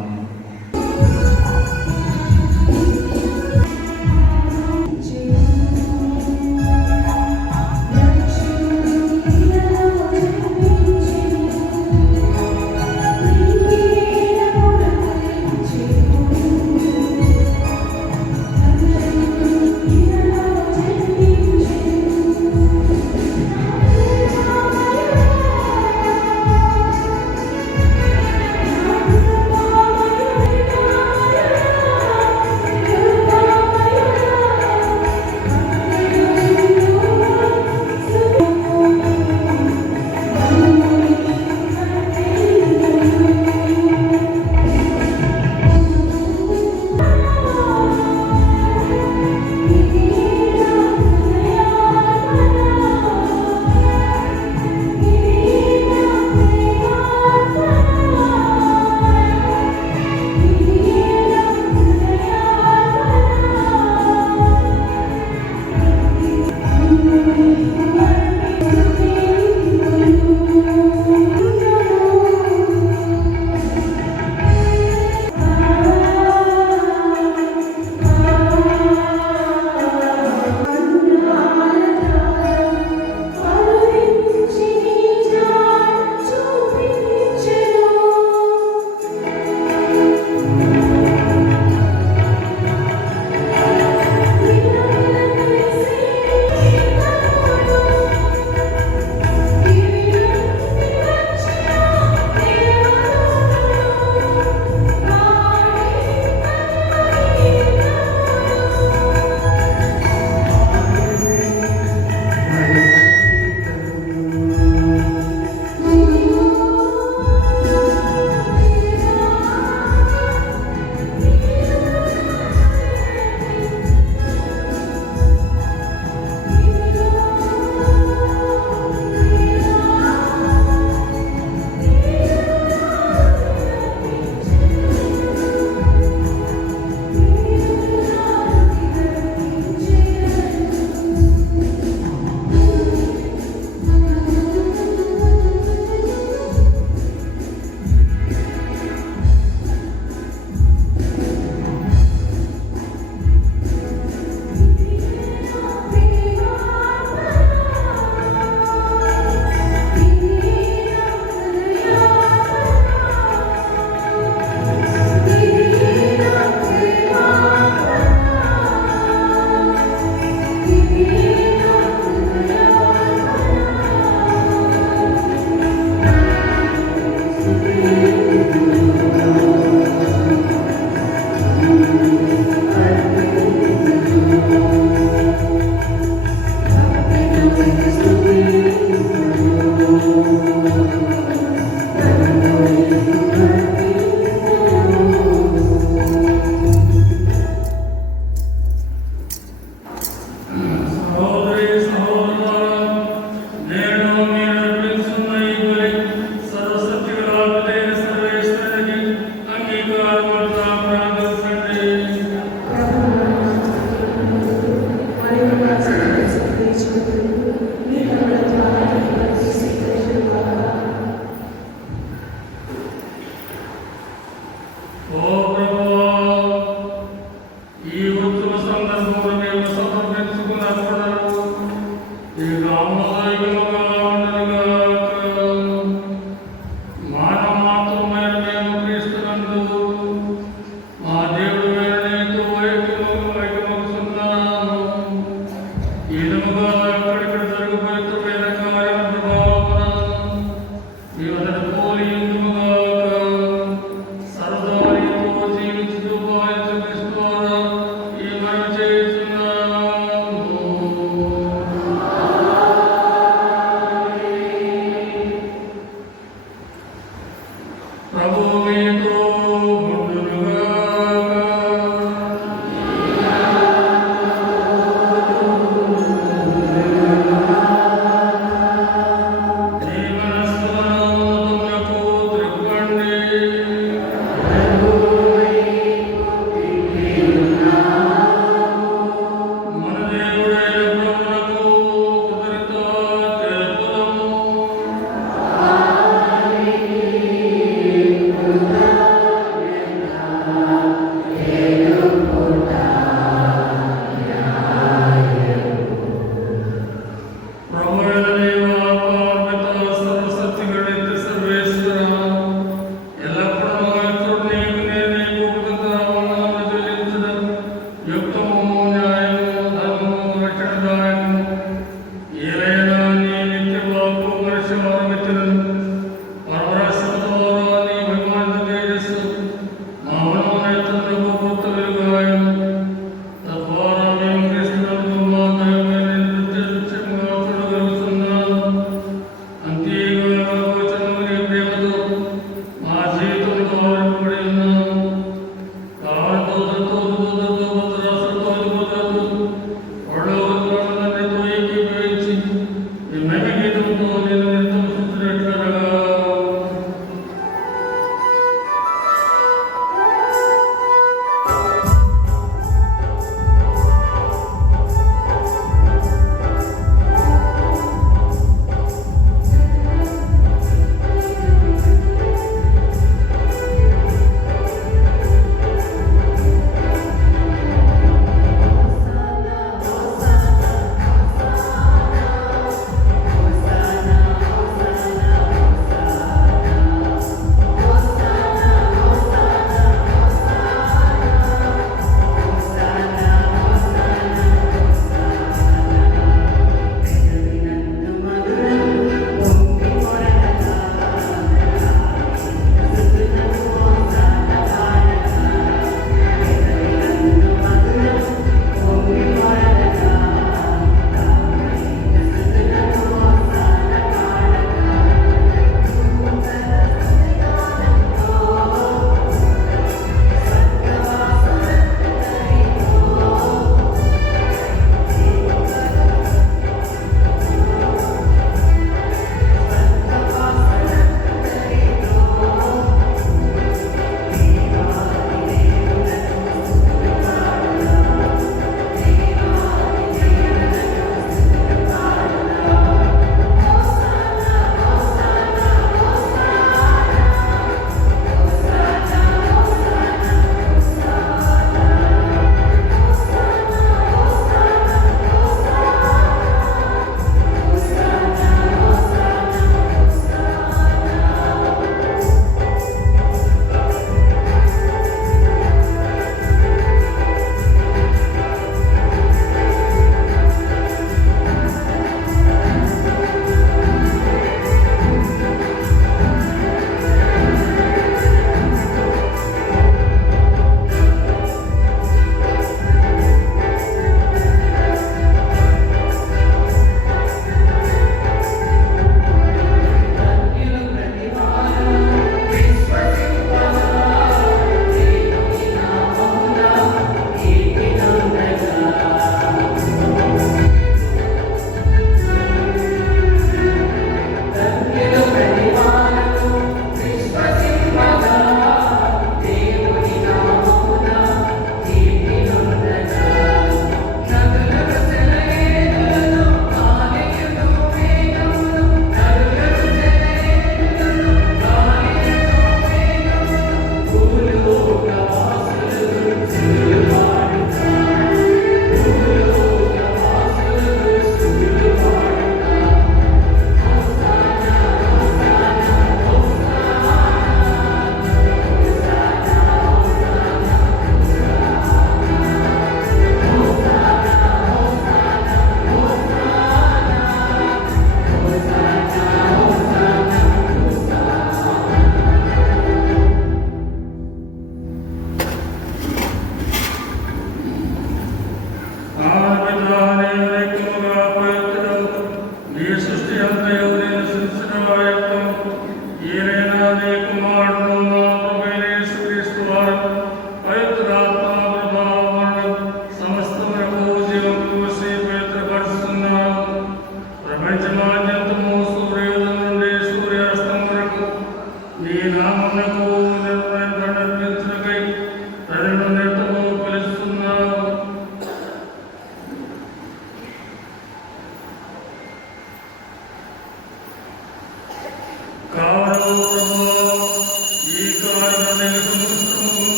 సర్వదారి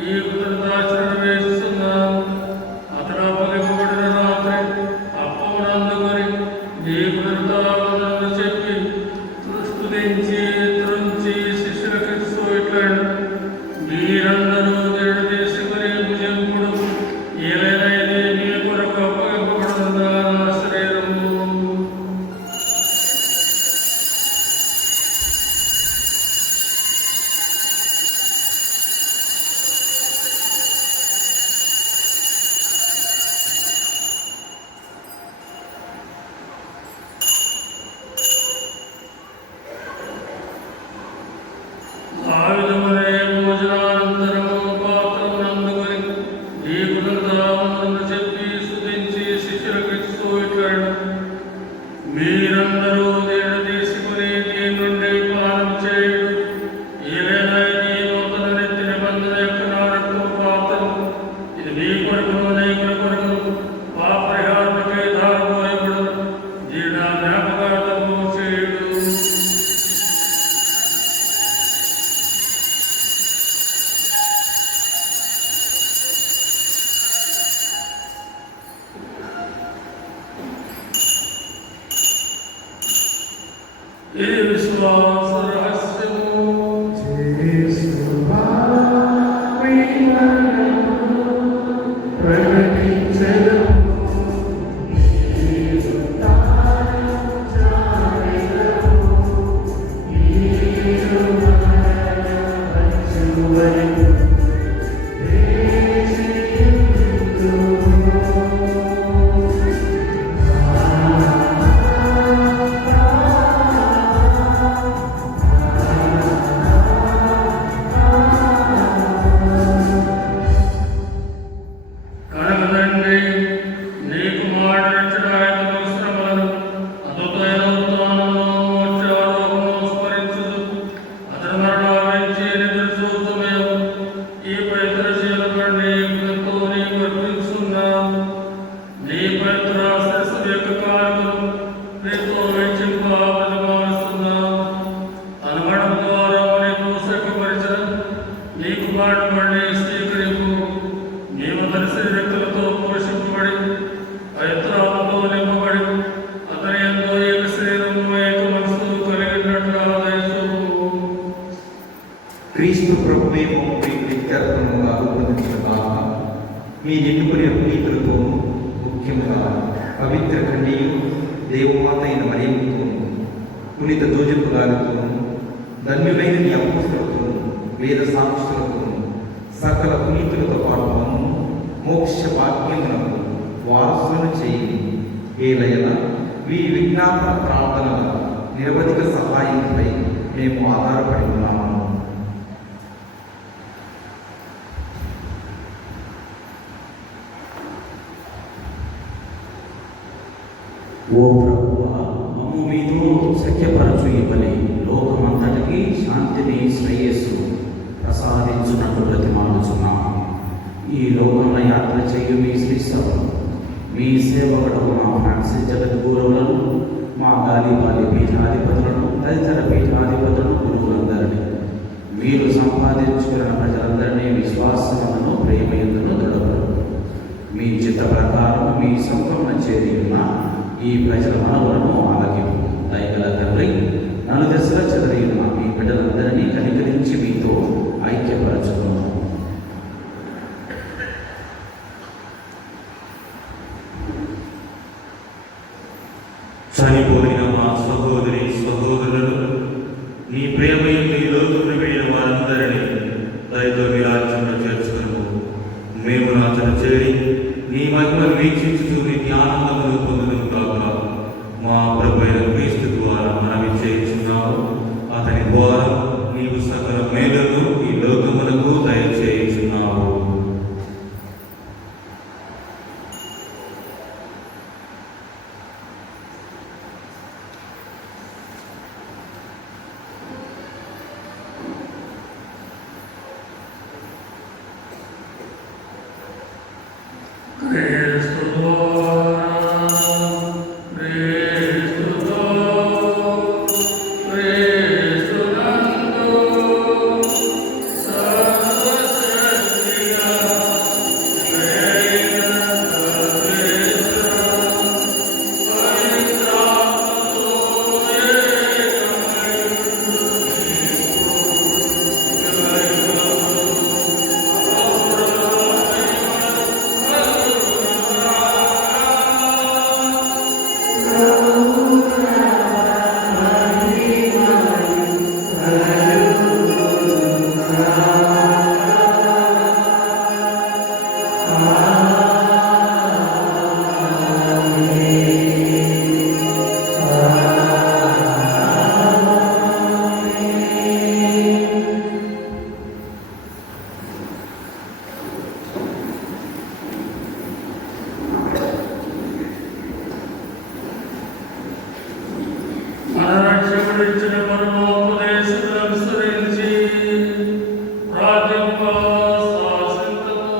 ఈ కృతజ్ఞతాచరణ వేసి ఇది విశ్వాస రహస్యము. కనకదండి నీకు మాట్లాడడానికి శ్రమలను అద్భుతమైన ఉత్తానమును మోక్షారోహమును స్మరించుదు. అతని మరణావించి నిద్ర చూసమయం ఈ పవిత్ర శీలపడి ఎంతో నీకు అర్పించున్నాము. నీ పవిత్ర శిరస్సు యొక్క కార్యములు నీతో వెచ్చింపబడుతున్నాము. అనుమడం ద్వారా నీకు సఖ్యపరిచిన నీకు బాటపడి స్వీకరింపు. నీవు దర్శన వ్యక్తులతో పోషింపబడి పవిత్రాత్మతో నింపబడి అతని ఎంతో ఏక శరీరము ఏక మనసు కలిగినట్లుగా దయచూపు. క్రీస్తు ప్రభువే మమ్మల్ని ప్రత్యర్థముగా రూపొందించిన కాక మీ నిండుకునే పునీతులతోనూ ముఖ్యంగా పవిత్ర కన్యయు దేవమాత అయిన మరియమ్మతోనూ పునీత జోజెఫ్ గారితోనూ ధన్యులైన నీ అపోస్తలులతోనూ వేద సాక్షులతోనూ సకల పునీతులతో పాటు మోక్ష భాగ్యమునకు వారసులను చేయి. ఏలయన వీరి విజ్ఞాపన ప్రార్థనల నిరవధిక సహాయంపై మేము ఆధారపడి ఉన్నాము. ఓ ప్రభువా, మమ్ము మీతో సఖ్యపరచు ఇవ్వని లోకమంతటికి శాంతిని శ్రేయస్సు ప్రసాదించున్నట్టు బ్రతిమాలుచున్నాము. ఈ లోకంలో యాత్ర చేయు మీ శ్రీసభను మీ సేవకుడు మా ఫ్రాన్సిస్ జగద్గురువులను, మా గాలిపాలి పీఠాధిపతులను, తదితర పీఠాధిపతులను, గురువులందరినీ మీరు సంపాదించుకున్న ప్రజలందరినీ విశ్వాసములను ప్రేమయందును దృఢపడు. మీ చిత్త ప్రకారం మీ సొంతంలో చేరి ఉన్న ఈ ప్రజల మనవులను ఆలకింపు. దయగల తండ్రి, నలుదశల చెదరి ఉన్న మీ బిడ్డలందరినీ కనికరించి మీతో ఐక్యపరచుకున్నాము. చనిపోయిన మా సహోదరి సహోదరులు, నీ ప్రేమయందు ఈ లోకంలో వెళ్ళిన వారందరినీ దయతో మీ రాజ్యంలో చేర్చుకును. మేము నాచన చేరి నీ మహిమను వీక్షించుతూ నీ ఆనందమును పొందును కాక. మా ప్రభు అయిన క్రీస్తు ద్వారా మనవి చేయించున్నావు. అతని ద్వారా నీవు సకల మేలును ఈ లోకములకు దయచేయుచున్నావు. ఇచ్చిన పరమోపదేశములను అనుసరించి ప్రార్థింప శాసింతము.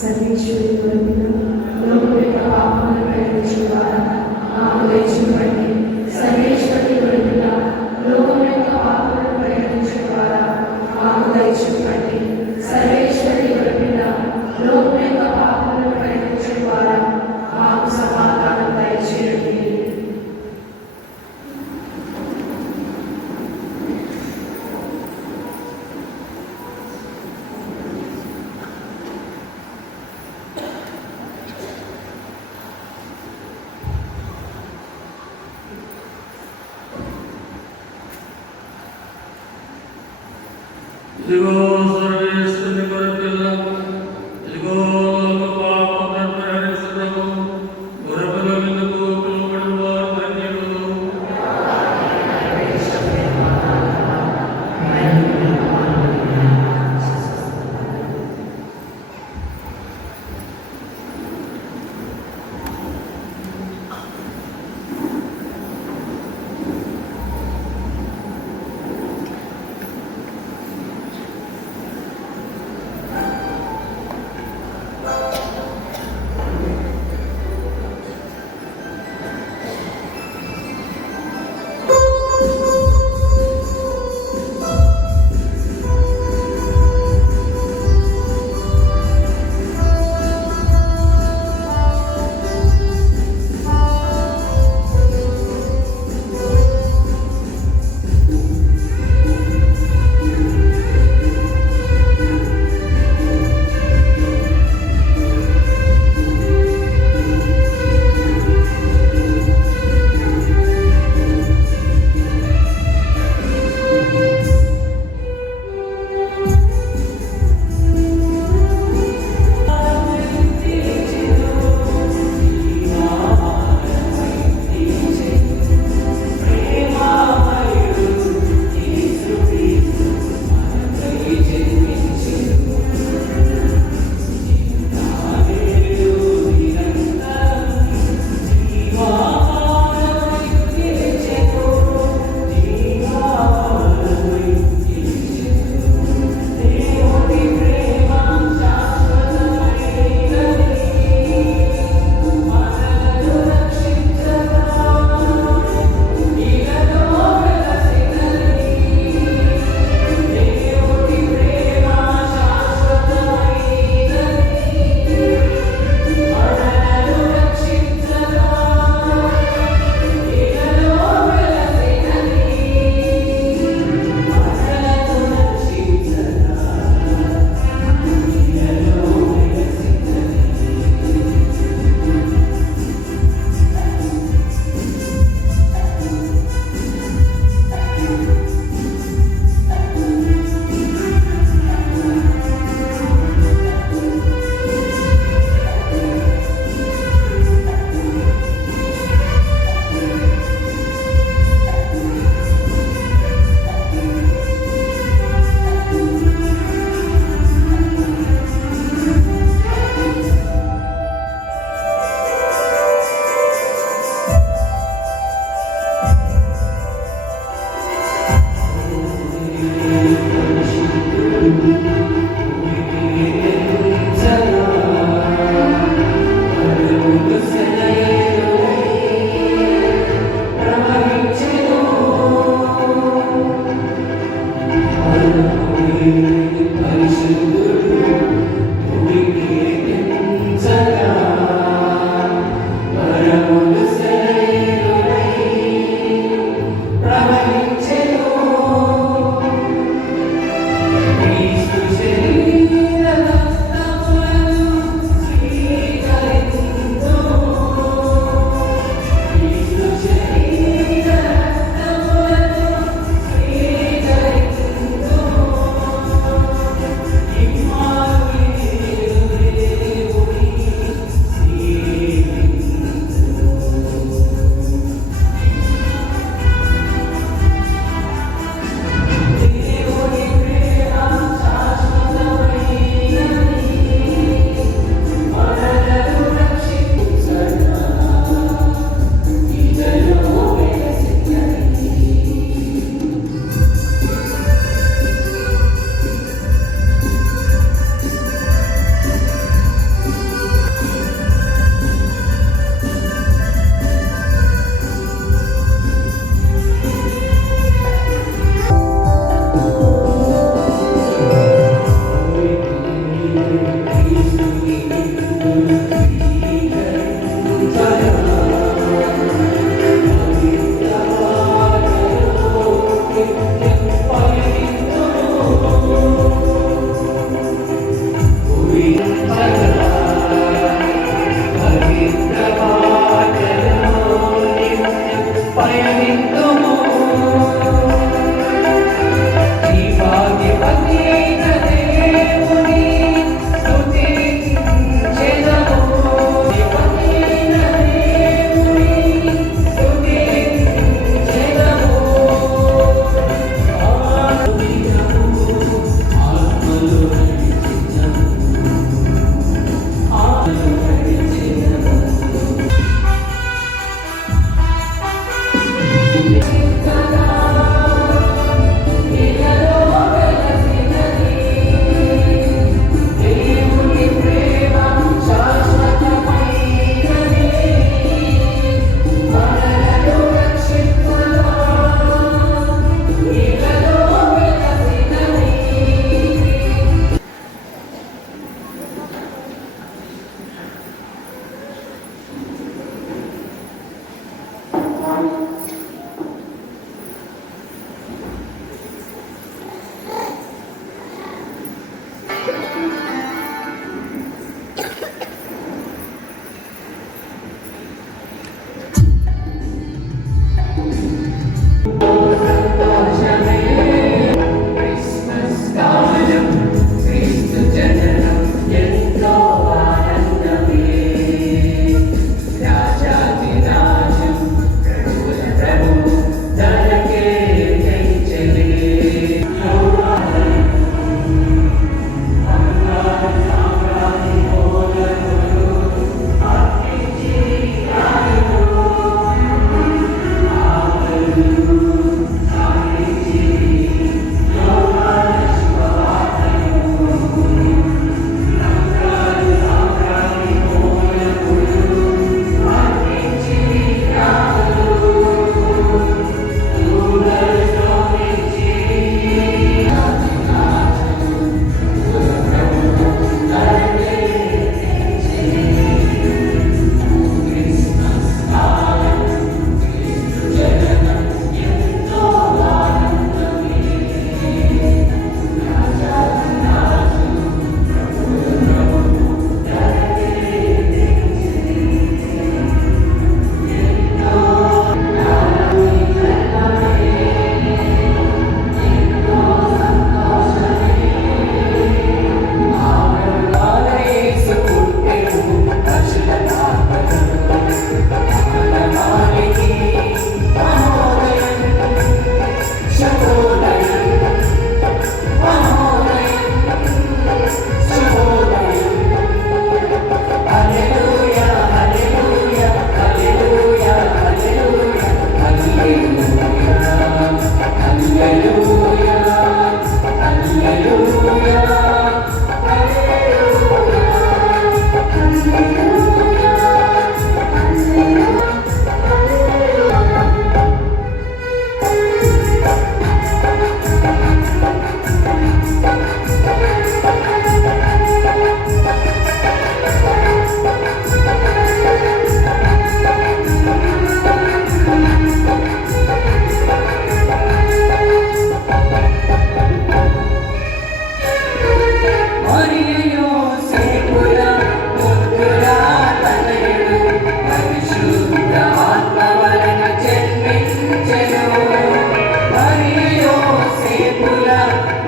సర్వేశ్వరి కొరకున లోకం యొక్క పాపములను పరిహరించు వారా మాకు దయచూపండి. సర్వేశ్వరి కొరకున లోకం యొక్క పాపములను పరిహరించు వారా మాకు దయచూపండి. సర్వేశ్వరి కొరకున లోకం యొక్క పాపములను పరిహరించు వారా మాకు సమాధానం దయచేయండి. ఇదిగో సర్వేశ్వరుని గొర్రెపిల్ల, ఇదిగో లోక పాపములను పరిహరించుటకు గొర్రెపిల్ల విందుకు పిలువబడిన వారు ధన్యులు.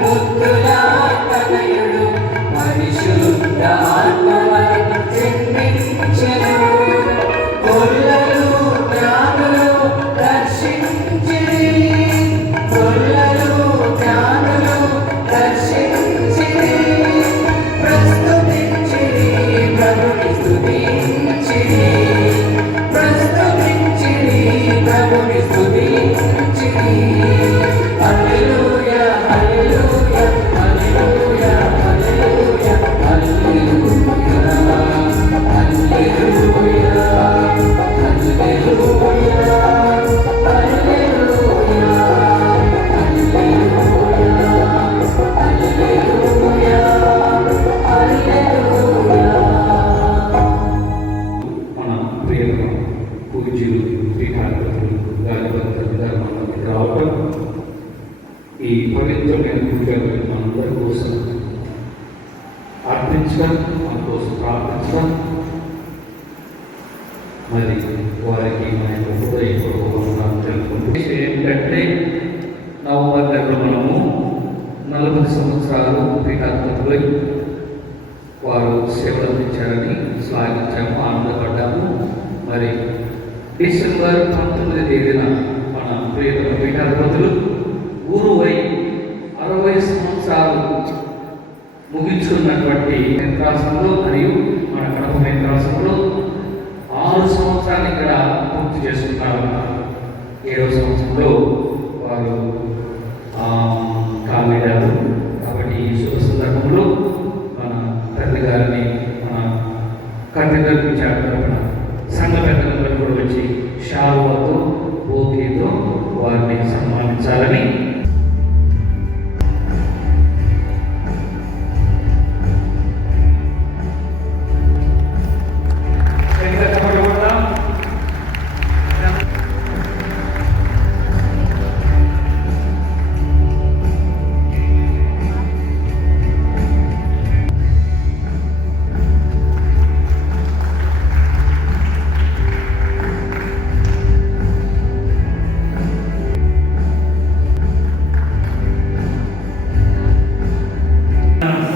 ముద్దుల తనయుడు పరిశుద్ధ ఆత్మవలన జన్మించెను. గొల్లలు జ్ఞానులు దర్శించిరి, గొల్లలు జ్ఞానులు దర్శించిరి, ప్రస్తుతించిరి, ప్రభుని స్తుతించిరి, ప్రస్తుతించిరి, ప్రభుని స్తుతించిరి. హల్లెలూయా హల్లెలూయా హల్లెలూయా హల్లెలూయా హల్లెలూయా హల్లెలూయా హల్లెలూయా హల్లెలూయా హల్లెలూయా. మన ప్రియతమ పూజ్యులు శ్రీకాంతులు గాలిపత్రులు ధర్మానికి రావటం, ఈ పవిత్రమైన పూజలు మనందరి కోసం అర్పించడం, మన కోసం ప్రార్థించడం, మరి వారికి మన యొక్క హృదయపూర్వకంగా తెలుపుకుంటూ ఏంటంటే నవంబర్ నెలలో మనము 40 సంవత్సరాలు శ్రీకాంతులై వారు సేవలు అందించారని శ్లాఘించాము, ఆనందపడ్డాము. మరి డిసెంబర్ 19వ తేదీన మన ప్రియతమ పీఠాధిపతులు గురువై 60 సంవత్సరాలు ముగించుకున్నటువంటి మేత్రాసనంలో మరియు మన కడప మేత్రాసనంలో 6 సంవత్సరాలు ఇక్కడ పూర్తి చేసుకున్నారు. 7వ సంవత్సరంలో వారు కాలేడారు. కాబట్టి ఈ శుభ సందర్భంలో మన తండ్రి గారిని మన కన్వీనర్ తరపున సంఘ పెద్దలందరూ కూడా వచ్చి షాలువాతో బోకేతో వారిని సన్మానించాలని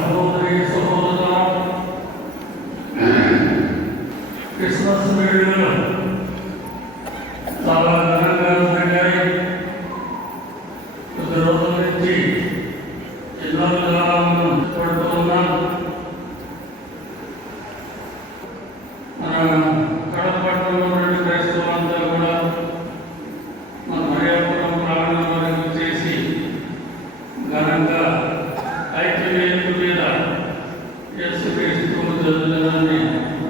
సహోదరి సహోదరులారా, క్రిస్మస్ వేడుకలు చాలా ఘనంగా జరిగాయి. కొద్ది రోజుల నుంచి జిల్లాలుగా మనం పడుతూ ఉన్నాం. మన కడప పట్టణంలో ఉన్న క్రైస్తవులంతా కూడా మన మరియాపురం ప్రాంగణంలో చేసి ఘనంగా ఐక్యవేదిక మీద యేసుక్రీస్తు జన్మదినాన్ని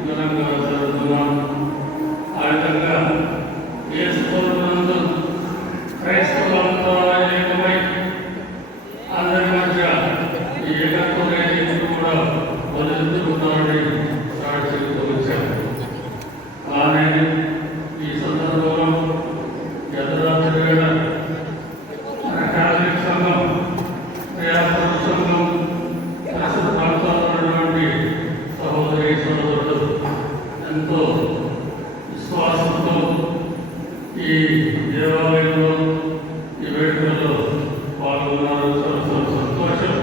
ఘనంగా జరుపుతున్నాం. ఆ విధంగా యేసు పౌరులందు క్రైస్తవులంతా ఏకమై అందరి మధ్య ఈ ఏకత్వం ఎప్పుడు కూడా వదిలించుకున్నారని సాక్షితో వచ్చారు. కానీ ఈ సందర్భంలో గతరాత్రి వేళ మన కాథలిక్ సంఘం, వ్యాపార సంఘం, రాష్ట్ర ప్రాంతాల్లో ఉన్నటువంటి సహోదరి సహోదరులు ఎంతో విశ్వాసంతో ఈ దేవాలయంలో ఈ వేడుకల్లో పాల్గొన్నారు. చాలా సంతోషం.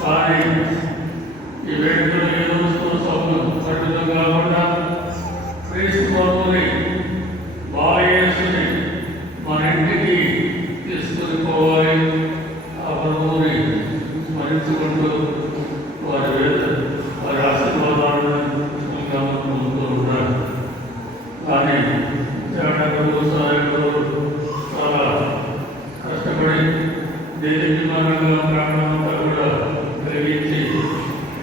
కానీ ఈ వేడుకలు ఏ రోజు పరిమితం కాకుండా క్రీస్తు ప్రభువుని బాయేసుని మన ఇంటికి తీసుకుని పోవాలి. ఆ ప్రభువుని స్మరించుకుంటూ వారి ఆశీర్వాదాలను పొందుతూ ఉంటారు. కానీ చాటకులు సహాయకులు చాలా కష్టపడి దేశీయంగా ప్రాణమంతా కూడా కలిగించి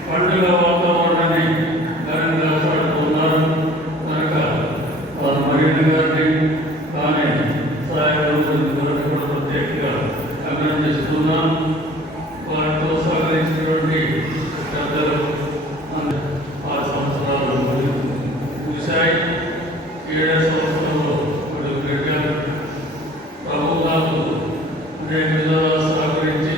పండుగ వాతావరణాన్ని ఘనంగా సాగుతున్నారు. కనుక వారు మరీన గారిని కానీ సహాయకులు కూడా ప్రత్యేకంగా అభినందిస్తున్నాం. వారితో సహకరించినటువంటి పెద్దలు 6 సంవత్సరాలు చూశాయి. 7వ సంవత్సరంలో అడుగు పెట్టారు. ప్రభువు నాకు అనేక విధాలుగా సహకరించి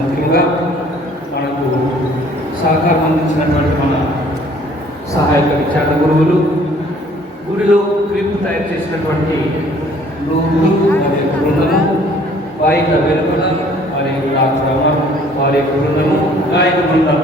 ముఖ్యంగా మనకు సహకారం అందించినటువంటి మన సహాయక విచారణ గురువులు, గుడిలో క్రీపు తయారు చేసినటువంటి నూగులు వారి యొక్క బృందము, వాయిక వెలుగుల వారి యొక్క బృందము, గాయక బృందం